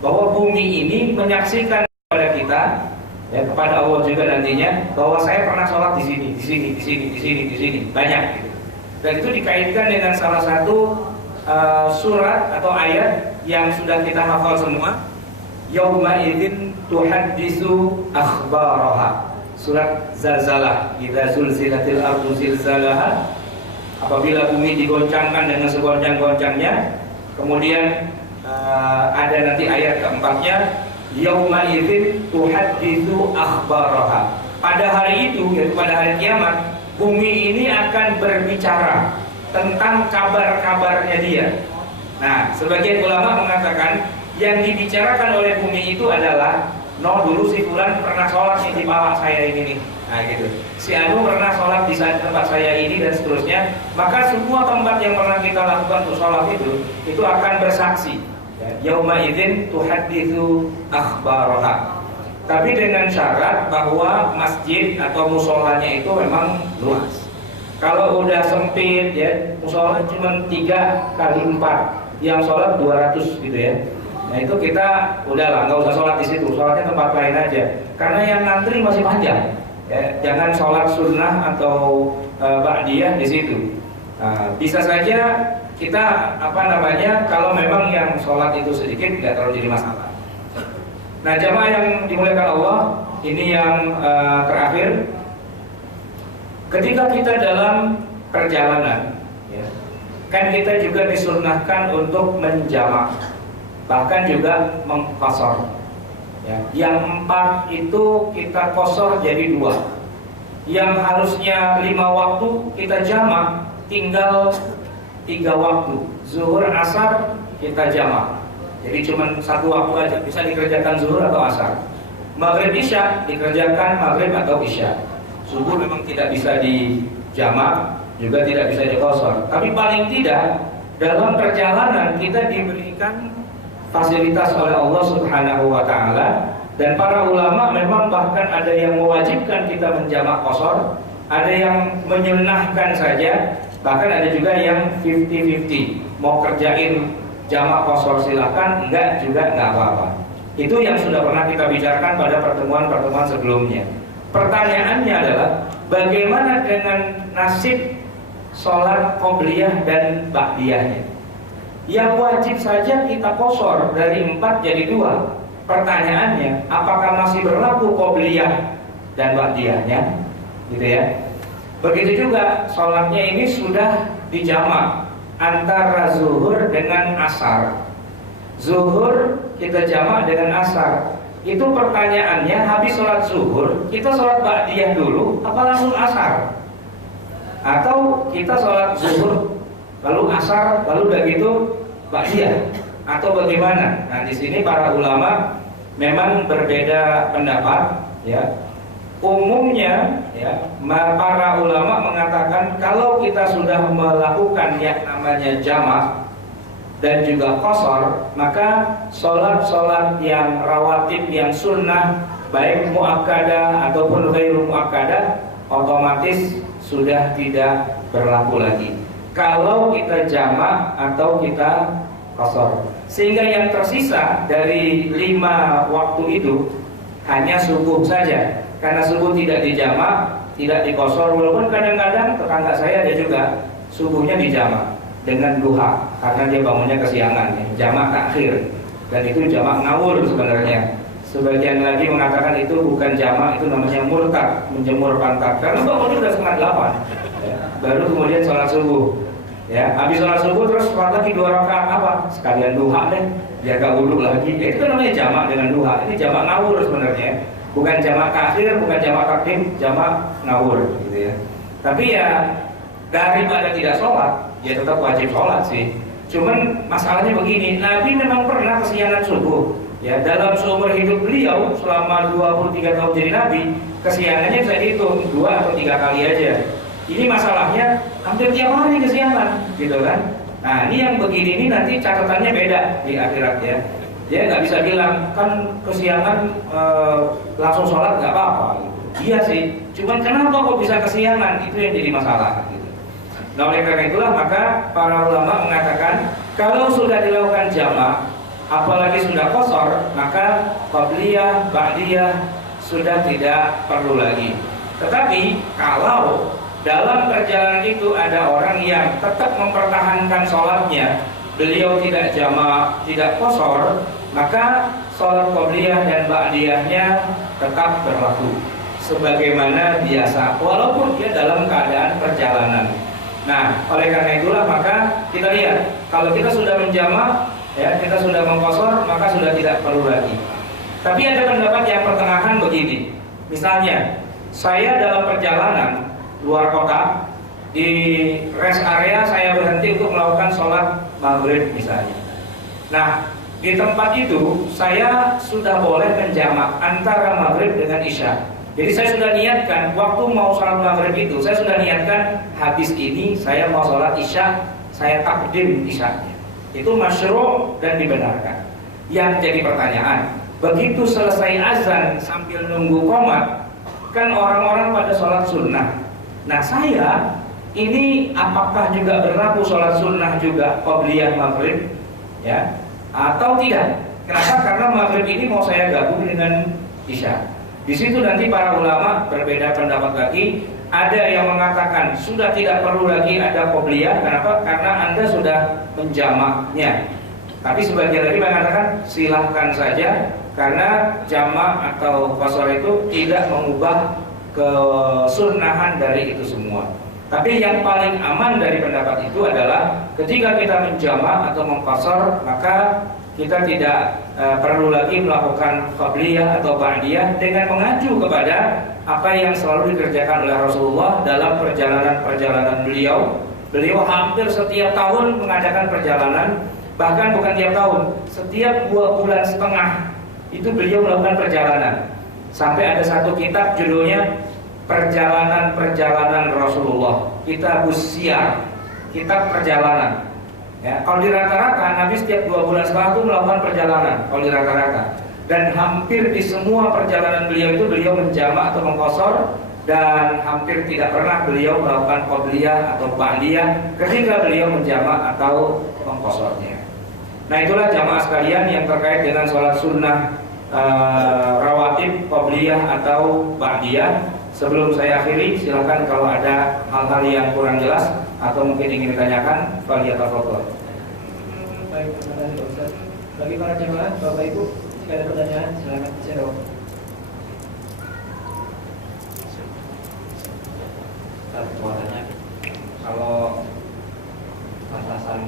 bahwa bumi ini menyaksikan kepada kita ya, kepada Allah juga nantinya, bahwa saya pernah sholat di sini banyak gitu. Dan itu dikaitkan dengan salah satu surat atau ayat yang sudah kita hafal semua, yauma idzin tuhaddisu akhbaraha. Surat Zalzalah, idza zulzilatil ardu zilzalaha apabila bumi digoncangkan dengan segoncang-goncangnya. Kemudian ada nanti ayat keempatnya, yauma idzin tuhadditsu akhbaraha. Pada hari itu, yaitu pada hari kiamat, bumi ini akan berbicara tentang kabar-kabarnya dia. Nah, sebagian ulama mengatakan yang dibicarakan oleh bumi itu adalah, no, dulu si Fulan pernah sholat di palak saya ini nih. Nah gitu. Si Anu pernah sholat di tempat saya ini dan seterusnya. Maka semua tempat yang pernah kita lakukan untuk sholat itu akan bersaksi. Yauma idzin tuhadditsu akhbaraha. Tapi dengan syarat bahwa masjid atau musolanya itu memang luas. Kalau udah sempit ya, musola cuma 3 kali 4, yang sholat 200 gitu ya. Nah itu kita udahlah, nggak usah sholat di situ, sholatnya tempat lain aja. Karena yang ngantri masih panjang. Ya, jangan sholat sunnah atau ba'diyah di situ. Nah, bisa saja kita kalau memang yang sholat itu sedikit nggak terlalu jadi masalah. Nah, jamaah yang dimuliakan Allah, ini yang terakhir. Ketika kita dalam perjalanan, ya, kan kita juga disunnahkan untuk menjamak, bahkan juga mengqasar. Ya, yang 4 itu kita qasar jadi 2. Yang harusnya 5 waktu kita jamak tinggal 3 waktu. Zuhur, asar kita jamak. Jadi cuma 1 waktu aja, bisa dikerjakan zuhur atau asar. Maghrib isya dikerjakan maghrib atau isya. Subuh memang tidak bisa dijamak, juga tidak bisa diqasar. Tapi paling tidak dalam perjalanan kita diberikan fasilitas oleh Allah Subhanahu wa Ta'ala, dan para ulama memang bahkan ada yang mewajibkan kita menjamak qasar, ada yang menyunahkan saja, bahkan ada juga yang 50-50, mau kerjain jamak qasar silakan, enggak juga enggak apa-apa. Itu yang sudah pernah kita bicarakan pada pertemuan-pertemuan sebelumnya. Pertanyaannya adalah bagaimana dengan nasib sholat qobliyah dan ba'diyahnya? Yang wajib saja kita qasar dari 4 jadi 2. Pertanyaannya, apakah masih berlaku qobliyah dan ba'diyahnya? Gitu ya. Begitu juga sholatnya ini sudah dijamak antara zuhur dengan asar. Zuhur kita jamak dengan asar. Itu pertanyaannya, habis sholat zuhur kita sholat ba'diyah dulu apa langsung asar? Atau kita sholat zuhur lalu asar lalu udah gitu ba'diyah, atau bagaimana? Nah, di sini para ulama memang berbeda pendapat, ya. Umumnya, ya, para ulama mengatakan kalau kita sudah melakukan yang namanya jamak dan juga qasar, maka sholat-sholat yang rawatib, yang sunnah, baik muakkadah ataupun ghairu muakkadah, otomatis sudah tidak berlaku lagi kalau kita jamak atau kita qasar. Sehingga yang tersisa dari 5 waktu itu hanya subuh saja. Karena subuh tidak dijamak, tidak diqasar. Walaupun kadang-kadang tetangga saya ada juga subuhnya dijamak dengan duha, karena dia bangunnya kesiangan, ya. Jamak takhir. Dan itu jamak ngawur sebenarnya. Sebagian lagi mengatakan itu bukan jamak, itu namanya murtad, menjemur pantat. Karena bangunnya udah setengah 8, ya. Baru kemudian sholat subuh, ya. Habis sholat subuh terus sholat lagi 2 rakaat apa? Sekalian duha deh, biar gak wudhu lagi. Ya, itu kan namanya jamak dengan duha. Ini jamak ngawur sebenarnya, bukan jamak takhir, bukan jamak takdim, jamak ngawur, gitu ya. Tapi ya daripada tidak sholat, ya tetap wajib sholat sih. Cuman masalahnya begini, Nabi memang pernah kesiangan subuh. Ya, dalam seumur hidup beliau selama 23 tahun jadi Nabi, kesiangannya saya hitung 2 atau 3 kali aja. Ini masalahnya hampir tiap hari kesiangan, gitu kan? Nah, ini yang begini ini nanti catatannya beda di akhirat ya. Dia nggak bisa bilang kan kesiangan langsung sholat nggak apa-apa. Gitu. Iya sih, cuman kenapa kok bisa kesiangan? Itu yang jadi masalah. Gitu. Nah, oleh karena itulah maka para ulama mengatakan kalau sudah dilakukan jamak, apalagi sudah qasar, maka qabliyah, ba'diyah sudah tidak perlu lagi. Tetapi kalau dalam perjalanan itu ada orang yang tetap mempertahankan sholatnya, beliau tidak jamak, tidak qasar, maka sholat qabliyah dan ba'diyahnya tetap berlaku sebagaimana biasa, walaupun dia dalam keadaan perjalanan. Nah, oleh karena itulah maka kita lihat, kalau kita sudah menjamak, ya, kita sudah mengqashar, maka sudah tidak perlu lagi. Tapi ada pendapat yang pertengahan begini. Misalnya, saya dalam perjalanan luar kota, di rest area saya berhenti untuk melakukan sholat maghrib misalnya. Nah, di tempat itu saya sudah boleh menjamak antara maghrib dengan isya. Jadi saya sudah niatkan waktu mau sholat maghrib itu, saya sudah niatkan habis ini saya mau sholat isya, saya takdim isya. Itu masyru' dan dibenarkan. Yang jadi pertanyaan, begitu selesai azan sambil nunggu qomat, kan orang-orang pada sholat sunnah. Nah, saya ini apakah juga berlaku sholat sunnah juga qabliyah maghrib, ya, atau tidak? Kenapa? Karena maghrib ini mau saya gabung dengan isya. Di situ nanti para ulama berbeda pendapat lagi. Ada yang mengatakan sudah tidak perlu lagi ada qabliyah. Kenapa? Karena Anda sudah menjamaknya. Tapi sebagian lagi mengatakan silahkan saja, karena jamak atau qashar itu tidak mengubah kesunnahan dari itu semua. Tapi yang paling aman dari pendapat itu adalah ketika kita menjamak atau mengqashar, maka kita tidak perlu lagi melakukan qabliyah atau ba'diyah dengan mengacu kepada apa yang selalu dikerjakan oleh Rasulullah dalam perjalanan-perjalanan beliau. Beliau hampir setiap tahun mengadakan perjalanan, bahkan bukan tiap tahun, setiap 2 bulan setengah itu beliau melakukan perjalanan. Sampai ada satu kitab judulnya Perjalanan-perjalanan Rasulullah, Kitabus Siyar, kitab perjalanan. Ya, kalau di rata-rata Nabi setiap 2 bulan setengah itu melakukan perjalanan, kalau di rata-rata. Dan hampir di semua perjalanan beliau itu beliau menjamak atau mengqashar, dan hampir tidak pernah beliau melakukan qabliyah atau ba'diyah ketika beliau menjamak atau mengqasharnya. Nah, itulah jamaah sekalian yang terkait dengan sholat sunnah rawatib, qabliyah atau ba'diyah. Sebelum saya akhiri, silakan kalau ada hal-hal yang kurang jelas atau mungkin ingin ditanyakan, falyatafadhol. Baik, terima kasih Pak Ustaz. Bagi para jemaah, Bapak Ibu, jika ada pertanyaan, silakan dijawab. Pertanyaannya, kalau batasan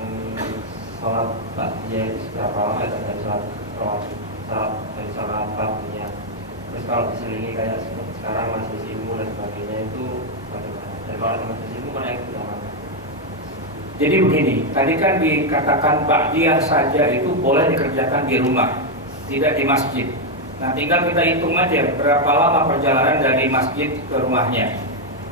sholat ba'diyah itu berapa lama dari sholat ba'diyah? Terus kalau diselingi kayak sekarang majelis ilmu dan sebagainya itu bagaimana? Dan kalau ada majelis ilmu mana yang sudah mana? Jadi begini, tadi kan dikatakan ba'diyah saja itu boleh dikerjakan di rumah, tidak di masjid. Nah, tinggal kita hitung aja berapa lama perjalanan dari masjid ke rumahnya,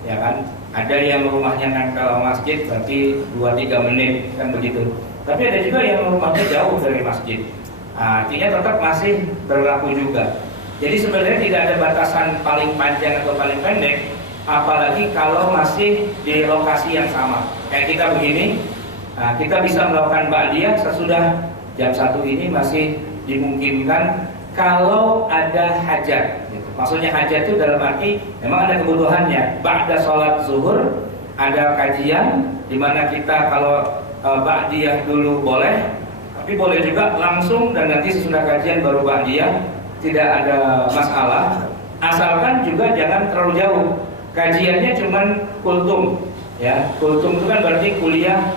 ya kan? Ada yang rumahnya nempel masjid berarti 2-3 menit kan begitu. Tapi ada juga yang rumahnya jauh dari masjid. Nah, artinya tetap masih berlaku juga. Jadi sebenarnya tidak ada batasan paling panjang atau paling pendek, apalagi kalau masih di lokasi yang sama. Kayak kita begini, nah, kita bisa melakukan ba'diyah sesudah jam 1 ini masih dimungkinkan kalau ada hajat. Maksudnya hajat itu dalam arti memang ada kebutuhannya. Ba'da sholat zuhur ada kajian di mana kita kalau ba'diyah dulu boleh, tapi boleh juga langsung dan nanti sesudah kajian baru ba'diyah. Tidak ada masalah, asalkan juga jangan terlalu jauh. Kajiannya cuman kultum, ya. Kultum itu kan berarti kuliah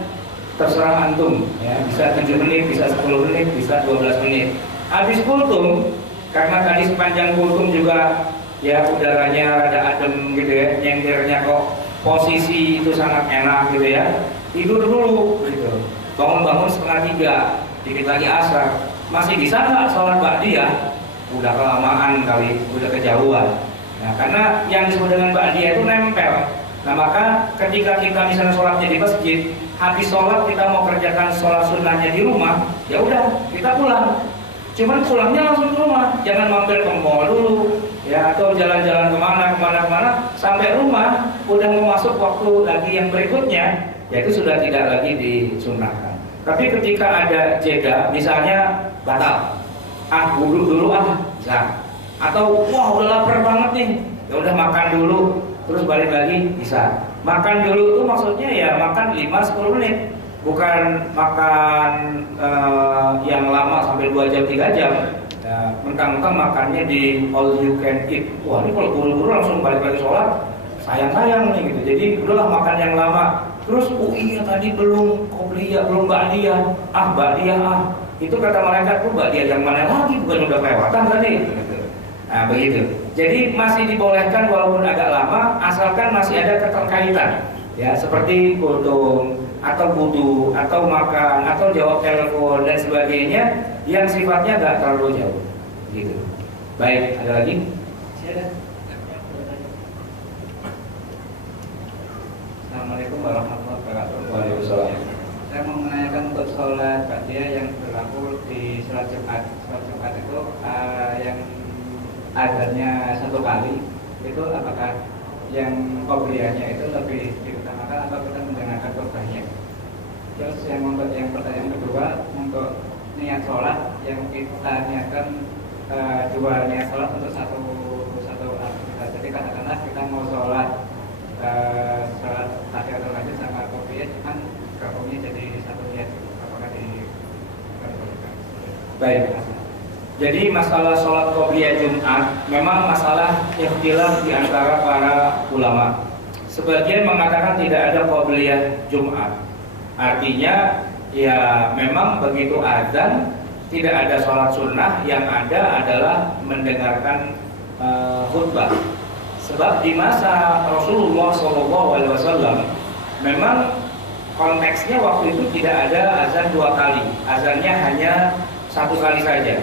terserah antum, ya. Bisa 7 menit, bisa 10 menit, bisa 12 menit. Habis kultum, karena tadi sepanjang kultum juga ya udaranya rada adem gitu ya, nyengirnya kok posisi itu sangat enak gitu ya. Tidur dulu gitu. Bangun-bangun 2:30, dikit lagi asar. Masih bisa nggak sholat ba'diyah? Udah kelamaan kali, udah kejauhan. Nah, karena yang disebut dengan ba'diyah itu nempel. Nah, maka ketika kita misalnya sholatnya di masjid, habis sholat kita mau kerjakan sholat sunnahnya di rumah, ya udah kita pulang. Cuman pulangnya langsung ke rumah, jangan mampir ke mall dulu, ya, atau jalan-jalan kemana, sampai rumah udah mau masuk waktu lagi yang berikutnya, ya itu sudah tidak lagi disunnahkan. Tapi ketika ada jeda, misalnya batal. Wudhu dulu bisa. Atau wah udah lapar banget nih, ya udah makan dulu, terus balik lagi bisa. Makan dulu itu maksudnya ya makan 5-10 menit, bukan makan yang lama sampai 2 jam 3 jam. Ya, mentang-mentang makannya di all you can eat. Wah, ini kalau buru-buru langsung balik lagi sholat, sayang-sayang nih gitu. Jadi udahlah makan yang lama Terus iya tadi belum qobliyah, belum ba'diyah. Ba'diyah. Itu kata malaikat, tuh ba'diyah yang mana lagi, bukan udah kelewatan tadi. Nah begitu. Jadi masih dibolehkan walaupun agak lama, asalkan masih ada keterkaitan. Ya, seperti kultum atau wudu atau makan atau jawab telepon dan sebagainya yang sifatnya nggak terlalu jauh. Gitu. Baik, ada lagi? Silakan. Assalamualaikum warahmatullahi wabarakatuh. Waalaikumsalam. Saya mau menanyakan untuk sholat ba'diyah yang berlaku di sholat Jumat. Sholat Jumat itu yang azannya satu kali, itu apakah yang qobliyahnya itu lebih diutamakan atau kita mendengarkan khutbahnya? Terus yang pertanyaan kedua, untuk niat sholat yang kita niatkan dua niat sholat untuk satu aktivitas. Jadi katakanlah kita mau sholat tahiyatul masjid sama qobliyah, cuman gabungnya jadi satu niat, apakah diperbolehkan? Baik. Jadi masalah sholat qobliyah Jumat memang masalah ikhtilaf di antara para ulama. Sebagian mengatakan tidak ada qobliyah Jumat. Artinya ya memang begitu azan tidak ada sholat sunnah, yang ada adalah mendengarkan khutbah. Sebab di masa Rasulullah SAW memang konteksnya waktu itu tidak ada azan dua kali, azannya hanya satu kali saja,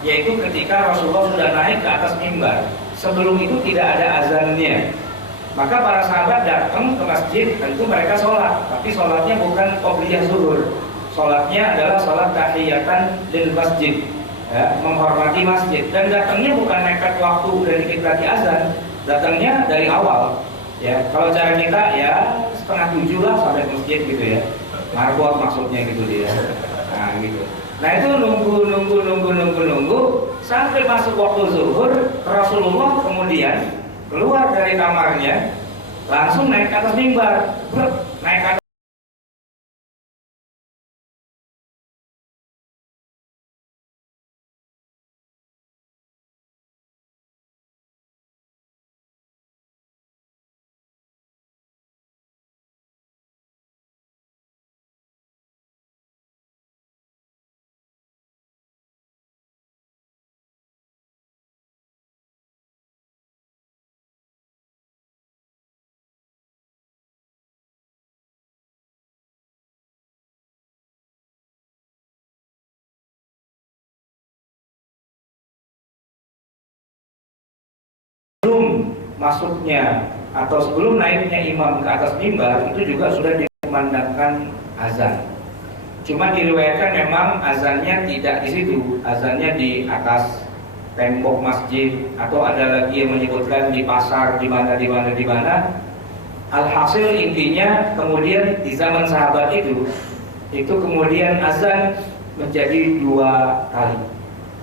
yaitu ketika Rasulullah sudah naik ke atas mimbar. Sebelum itu tidak ada azannya. Maka para sahabat datang ke masjid, tentu mereka sholat, tapi sholatnya bukan qobliyah zuhur. Sholatnya adalah sholat tahiyatan lil masjid, ya, menghormati masjid. Dan datangnya bukan nekat waktu dari kiblati azan, datangnya dari awal. Ya, kalau cara kita ya 6:30 lah sampai ke masjid gitu ya. Marbot maksudnya gitu dia. Nah gitu. Nah itu nunggu sampai masuk waktu zuhur. Rasulullah kemudian keluar dari kamarnya, langsung naik ke atas mimbar. Naik ke atas. Sebelum masuknya atau sebelum naiknya imam ke atas mimbar itu juga sudah dikumandangkan azan. Cuma diriwayatkan memang azannya tidak di situ, azannya di atas tembok masjid, atau ada lagi yang menyebutkan di pasar, di mana. Alhasil intinya kemudian di zaman sahabat itu kemudian azan menjadi dua kali.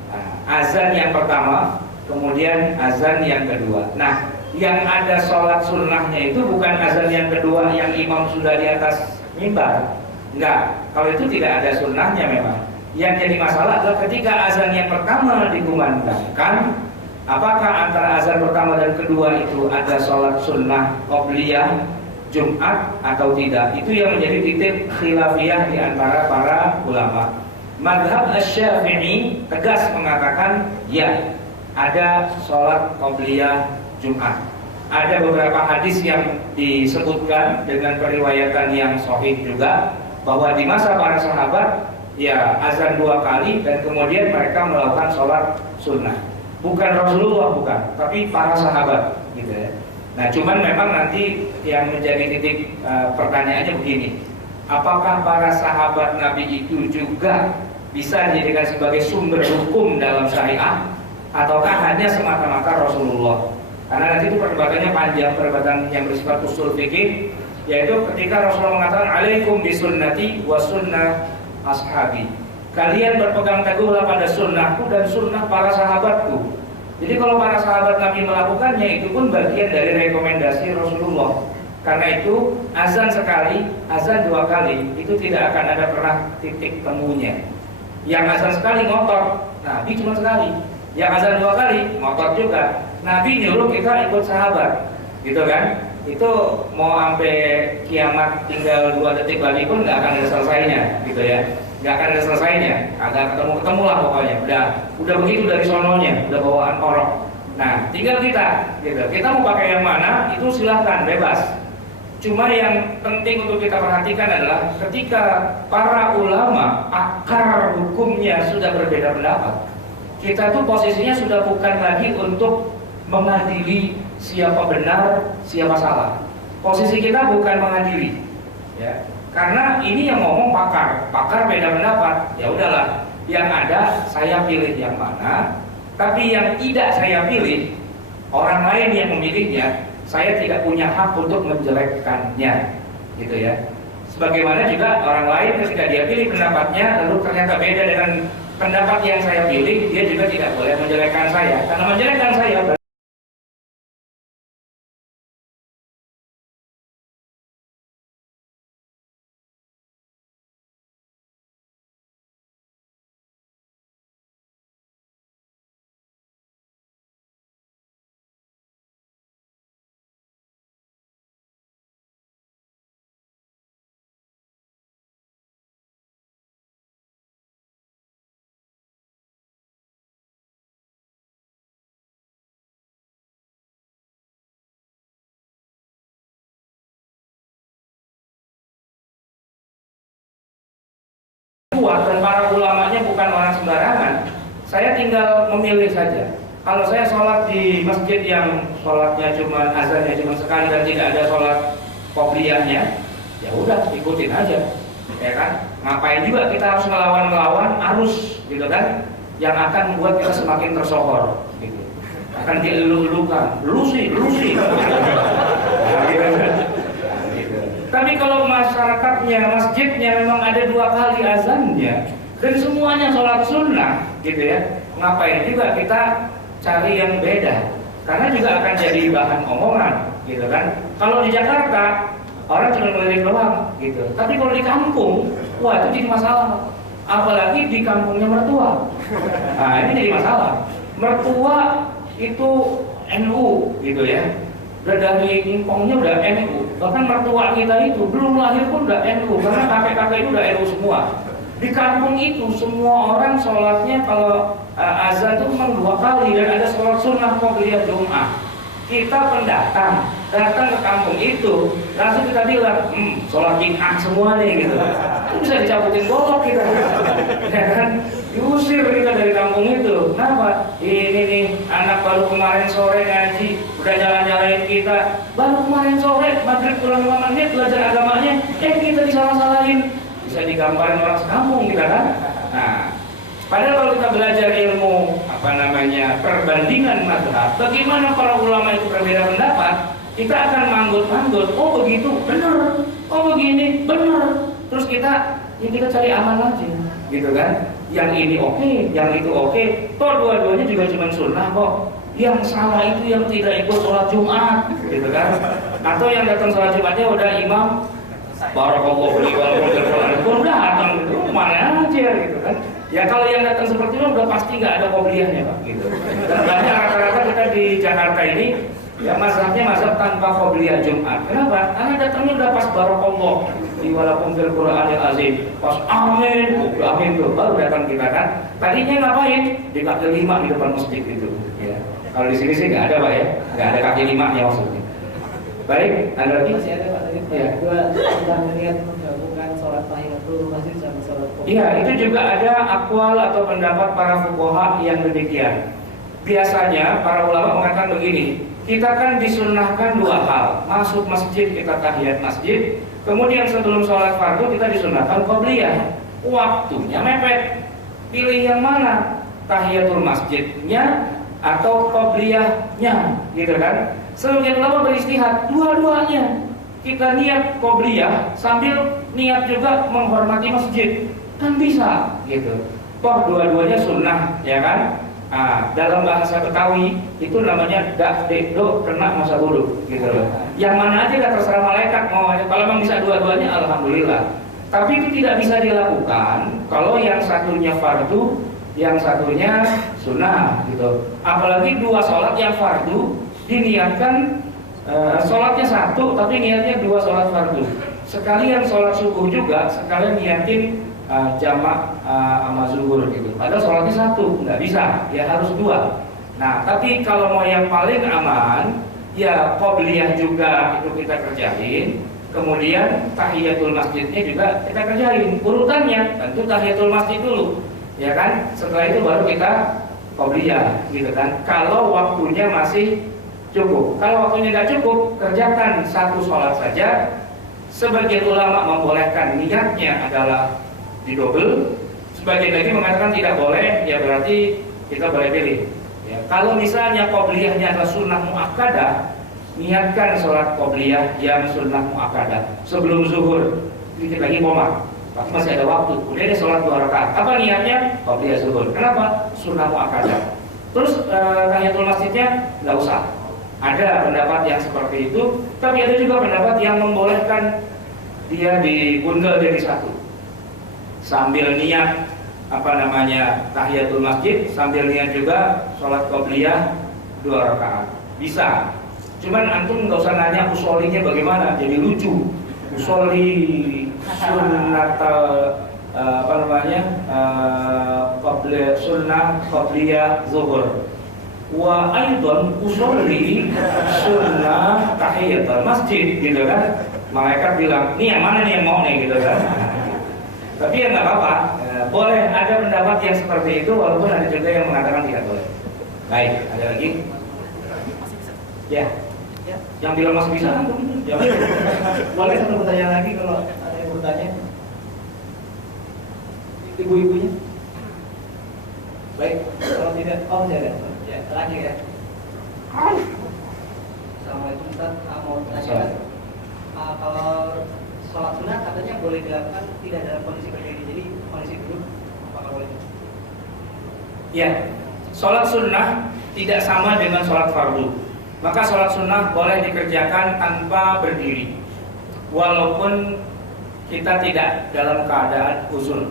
Nah, azan yang pertama, kemudian azan yang kedua. Nah, yang ada sholat sunnahnya itu bukan azan yang kedua yang imam sudah di atas mimbar. Enggak, kalau itu tidak ada sunnahnya memang. Yang jadi masalah adalah ketika azan yang pertama dikumandangkan, apakah antara azan pertama dan kedua itu ada sholat sunnah qobliyah Jumat atau tidak? Itu yang menjadi titik khilafiyah di antara para ulama. Madhab Asy-Syafi'i tegas mengatakan ya, ada sholat qobliyah Jumat. Ada beberapa hadis yang disebutkan dengan periwayatan yang sahih juga, bahwa di masa para sahabat ya azan dua kali dan kemudian mereka melakukan sholat sunnah. Bukan Rasulullah, bukan, tapi para sahabat gitu ya. Nah cuman memang nanti yang menjadi titik pertanyaannya begini, apakah para sahabat Nabi itu juga bisa dijadikan sebagai sumber hukum dalam syariah, ataukah hanya semata-mata Rasulullah? Karena nanti itu perdebatannya panjang, perdebatan yang bersifat usul fikih, yaitu ketika Rasulullah mengatakan alaikum bisunnati wa sunnah ashabi, kalian berpegang teguhlah pada sunnahku dan sunnah para sahabatku. Jadi kalau para sahabat Nabi melakukannya, itu pun bagian dari rekomendasi Rasulullah. Karena itu azan sekali, azan dua kali, itu tidak akan ada pernah titik temunya. Yang azan sekali ngotot, Nabi cuma sekali. Yang azan dua kali ngotot juga, Nabi nyuruh kita ikut sahabat. gitu kan? Itu mau sampai kiamat tinggal 2 detik lagi pun nggak akan ada selesainya, gitu ya. Nggak akan ada selesainya, agak ketemu lah pokoknya. Udah begitu dari sononya, udah bawaan orok. Nah, tinggal kita, gitu. Kita mau pakai yang mana, itu silahkan, bebas. Cuma yang penting untuk kita perhatikan adalah ketika para ulama akar hukumnya sudah berbeda pendapat, kita tuh posisinya sudah bukan lagi untuk mengadili siapa benar, siapa salah. Posisi kita bukan mengadili, ya. Karena ini yang ngomong pakar beda pendapat. Ya udahlah, yang ada saya pilih yang mana, tapi yang tidak saya pilih, orang lain yang memilihnya, saya tidak punya hak untuk menjelekkannya, gitu ya. Sebagaimana juga orang lain ketika dia pilih pendapatnya, lalu ternyata beda dengan pendapat yang saya pilih, dia juga tidak boleh menjelekkan saya. Karena menjelekkan saya kuat dan para ulamanya bukan orang sembarangan. Saya tinggal memilih saja. Kalau saya sholat di masjid yang sholatnya cuma azannya cuma sekali dan tidak ada sholat qobliyahnya, ya udah ikutin aja, ya kan? Ngapain juga kita harus ngelawan arus, gitu kan? Yang akan membuat kita semakin tersohor, gitu. Akan dielu-elukan, lu sih. Nah, gitu kan? Tapi kalau masyarakatnya, masjidnya memang ada 2 kali azannya dan semuanya sholat sunnah, gitu ya, ngapain juga kita cari yang beda? Karena juga akan jadi bahan omongan, gitu kan? Kalau di Jakarta orang cuma ngelirik doang, gitu. Tapi kalau di kampung, wah itu jadi masalah. Apalagi di kampungnya mertua. Nah ini jadi masalah. Mertua itu NU, gitu ya. Udah dari ingkongnya udah NU. Bahkan mertua kita itu belum lahir pun udah NU, karena kakek-kakek itu udah NU semua. Di kampung itu semua orang sholatnya kalau azan itu memang 2 kali dan ada sholat sunnah qobliyah Jumat. Kita pendatang datang ke kampung itu langsung kita bilang, sholat Jumat semua nih, gitu. Itu bisa dicabutin golok kita, ya kan? Diusir kita dari kampung itu. Kenapa? Ini nih anak baru kemarin sore ngaji, udah jalan-jalanin kita. Baru kemarin sore maghrib pulang 5 menit belajar agamanya, kita disalah-salahin. Bisa digambarin orang sekampung kita kan. Nah, padahal kalau kita belajar ilmu perbandingan mazhab, bagaimana para ulama itu berbeda pendapat, kita akan manggut-manggut. Oh begitu, benar. Oh begini, benar. Terus kita cari aman aja, gitu kan? Yang ini oke, yang itu oke. Toh dua-duanya juga cuma sunnah kok. Yang salah itu yang tidak ikut sholat Jumat, gitu kan? Atau yang datang sholat Jumatnya udah imam barakallahu fiik walaupun datang gitu, mana aja, gitu kan? Ya kalau yang datang seperti itu udah pasti nggak ada qobliyahnya, Pak, gitu. Dan banyak rata-rata kita di Jakarta ini ya mazhabnya mazhab tanpa qobliyah Jumat. Kenapa? Karena datangnya udah pas barakallahu walaupun fil Qur'anil azim, pas amin tuh baru datang kita kan. Tadinya ngapain? Di kaki 5 di depan masjid itu, ya. Kalau di sini sih nggak ada, Pak, ya, nggak ada kaki 5-nya maksudnya. Baik, ada lagi? Masih ada, Pak, tadi ya. Dua tentang niat menggabungkan sholat tahiyatul masjid sama sholat qobliyah. Iya, itu juga ada akwal atau pendapat para fuqaha yang demikian. Biasanya para ulama mengatakan begini, kita kan disunnahkan 2 hal. Masuk masjid kita tahiyat masjid, kemudian sebelum sholat fardu kita disunnahkan qobliyah. Waktunya mepet. Pilih yang mana? Tahiyatul masjidnya atau qobliyahnya, gitu kan? Sebagian ulama beristihad dua-duanya. Kita niat qobliyah sambil niat juga menghormati masjid, kan bisa, gitu. Toh dua-duanya sunnah, ya kan? Dalam bahasa Betawi itu namanya dak do kena masa bodoh, gitu loh. Yang mana aja gak terserah malaikat mau aja. Kalau memang bisa dua-duanya, alhamdulillah. Tapi itu tidak bisa dilakukan kalau yang satunya fardu, yang satunya sunnah, gitu. Apalagi 2 sholat yang fardu diniatkan sholatnya satu tapi niatnya 2 sholat fardu. Sekalian sholat subuh juga, sekalian niatin jamak sama zuhur gitu. Padahal sholatnya satu, nggak bisa, ya harus 2. Nah, tapi kalau mau yang paling aman, ya qobliyah juga itu kita kerjain. Kemudian tahiyatul masjidnya juga kita kerjain. Urutannya tentu tahiyatul masjid dulu, ya kan? Setelah itu baru kita qobliyah, gitu kan? Kalau waktunya masih cukup. Kalau waktunya nggak cukup, kerjakan 1 sholat saja. Sebagian ulama membolehkan niatnya adalah didobel. Sebagian lagi mengatakan tidak boleh, ya berarti kita boleh pilih. Ya, kalau misalnya qobliyahnya adalah sunnah muakkadah, niatkan sholat qobliyah yang sunnah muakkadah sebelum zuhur, sedikit lagi qomah, masih ada waktu. Kemudian dia sholat 2 rakaat. Apa niatnya? Qobliyah zuhur. Kenapa? Sunnah muakkadah. Terus tahiyatul masjidnya nggak usah. Ada pendapat yang seperti itu, tapi ada juga pendapat yang membolehkan dia digundal jadi 1 sambil niat tahiyatul masjid, sambil niat juga sholat qobliyah 2 rakaat. Bisa. Cuman antum nggak usah nanya usolinya bagaimana, jadi lucu. Usoli sunnatal sunnah qobliyah zuhur. Wa aidon usolli sunnah tahiyatul masjid, gitu kan? Malaikat bilang, nih yang mana nih yang mau nih, gitu kan? Tapi ya nggak apa-apa, boleh ada pendapat yang seperti itu, walaupun ada juga yang mengatakan tidak boleh. Baik, ada lagi? Ya, yang bilang masih bisa, jangan. Boleh 1 pertanyaan lagi kalau ada yang bertanya. Ibu-ibunya. Baik, kalau tidak, tidak ada. Ya, lanjut ya. Assalamualaikum Ustaz, mau tanya. Kalau sholat sunat katanya boleh dilakukan tidak dalam kondisi berdiri, jadi kondisi duduk apakah boleh? Ya, sholat sunnah tidak sama dengan sholat fardu. Maka sholat sunnah boleh dikerjakan tanpa berdiri, walaupun kita tidak dalam keadaan uzur.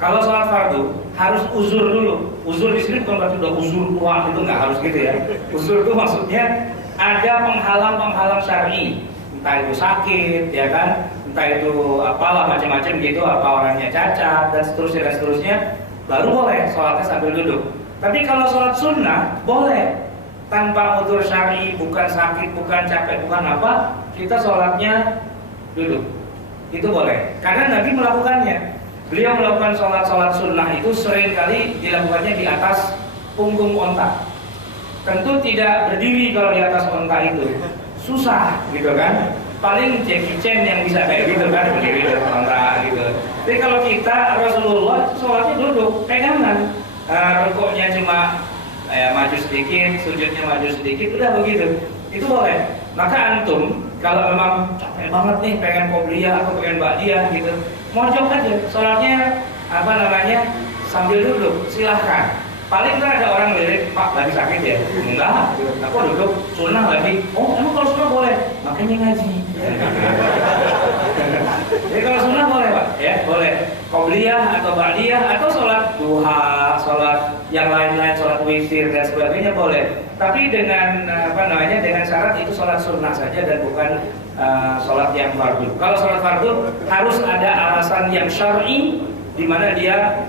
Kalau sholat fardu harus uzur dulu. Uzur di sini bukan berarti udah uzur tua, itu nggak harus gitu ya. Uzur itu maksudnya ada penghalang syar'i, entah itu sakit, ya kan, entah itu apalah macam-macam gitu, apa orangnya cacat dan seterusnya, baru boleh sholatnya sambil duduk. Tapi kalau sholat sunnah boleh tanpa uzur syar'i, bukan sakit, bukan capek, bukan apa, kita sholatnya duduk. Itu boleh. Karena Nabi melakukannya. Beliau melakukan sholat sunnah itu seringkali dilakukannya di atas punggung onta. Tentu tidak berdiri kalau di atas onta itu, susah gitu kan. Paling Jackie Chan yang bisa kayak gitu kan, berdiri di atas onta gitu. Tapi kalau kita, Rasulullah sholatnya duduk, pegangan. Rukuknya cuma maju sedikit, sujudnya maju sedikit, udah begitu. Itu boleh. Maka antum kalau memang capek banget nih pengen qobliyah atau pengen ba'diyah gitu, mojok aja, sholatnya sambil duduk, silahkan. Paling kan ada orang lirik, Pak lagi sakit ya? Enggak, aku duduk, sunnah lagi. Oh emang kalau sunnah boleh? Makanya ngaji. Jadi kalau sunnah boleh Pak, ya boleh. Qobliyah atau ba'diyah atau sholat duha, sholat yang lain-lain, sholat witir dan sebagainya boleh. Tapi dengan dengan syarat itu sholat sunnah saja dan bukan sholat yang fardu. Kalau sholat fardu harus ada alasan yang syar'i di mana dia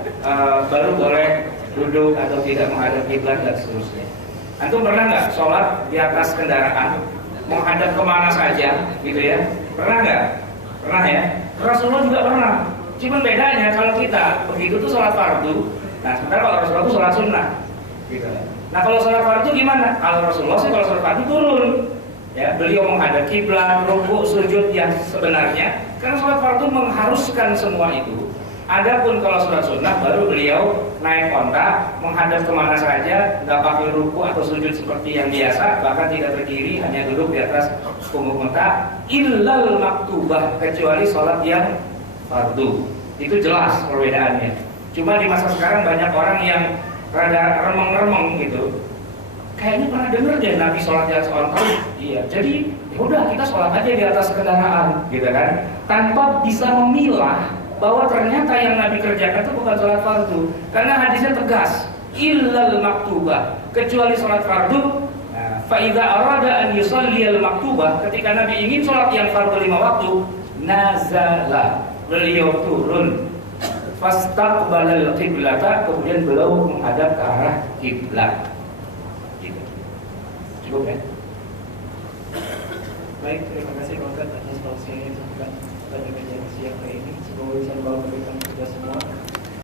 baru boleh duduk atau tidak menghadap kiblat dan seterusnya. Antum pernah nggak sholat di atas kendaraan menghadap kemana saja, gitu ya? Pernah nggak? Pernah ya? Rasulullah juga pernah. Cuman bedanya kalau kita begitu tuh sholat fardu. Nah sementara kalau Rasulullah itu sholat sunnah, gitu. Nah kalau sholat fardu gimana? Kalau Rasulullah sih kalau sholat fardu turun. Ya, beliau menghadap kiblat, rukuk, sujud yang sebenarnya. Karena sholat fardu mengharuskan semua itu. Adapun kalau sholat sunnah baru beliau naik onta, menghadap kemana saja, nggak pakai ruku atau sujud seperti yang biasa, bahkan tidak berdiri, hanya duduk di atas punggung onta. Illal maktubah, kecuali sholat yang fardu. Itu jelas perbedaannya. Cuma di masa sekarang banyak orang yang rada remeng-remeng gitu. Kayaknya pernah denger deh Nabi sholat di atas onta. Iya, jadi udah kita sholat aja di atas kendaraan, gitu kan? Tanpa bisa memilah bahwa ternyata yang Nabi kerjakan itu bukan sholat fardu. Karena hadisnya tegas, illal maktubah, kecuali sholat fardu. Nah, fa idza arada an yusalli al-maktubah, ketika Nabi ingin sholat yang fardu 5 waktu, nazala, beliau turun, fastaqbalal qiblata, kemudian beliau menghadap ke arah kiblat. Gitu. Cukup ya? Baik, terima kasih Pak Ustaz atas tausiahnya pada kajian siang hari ini. Semoga bisa membawa kebaikan kita semua.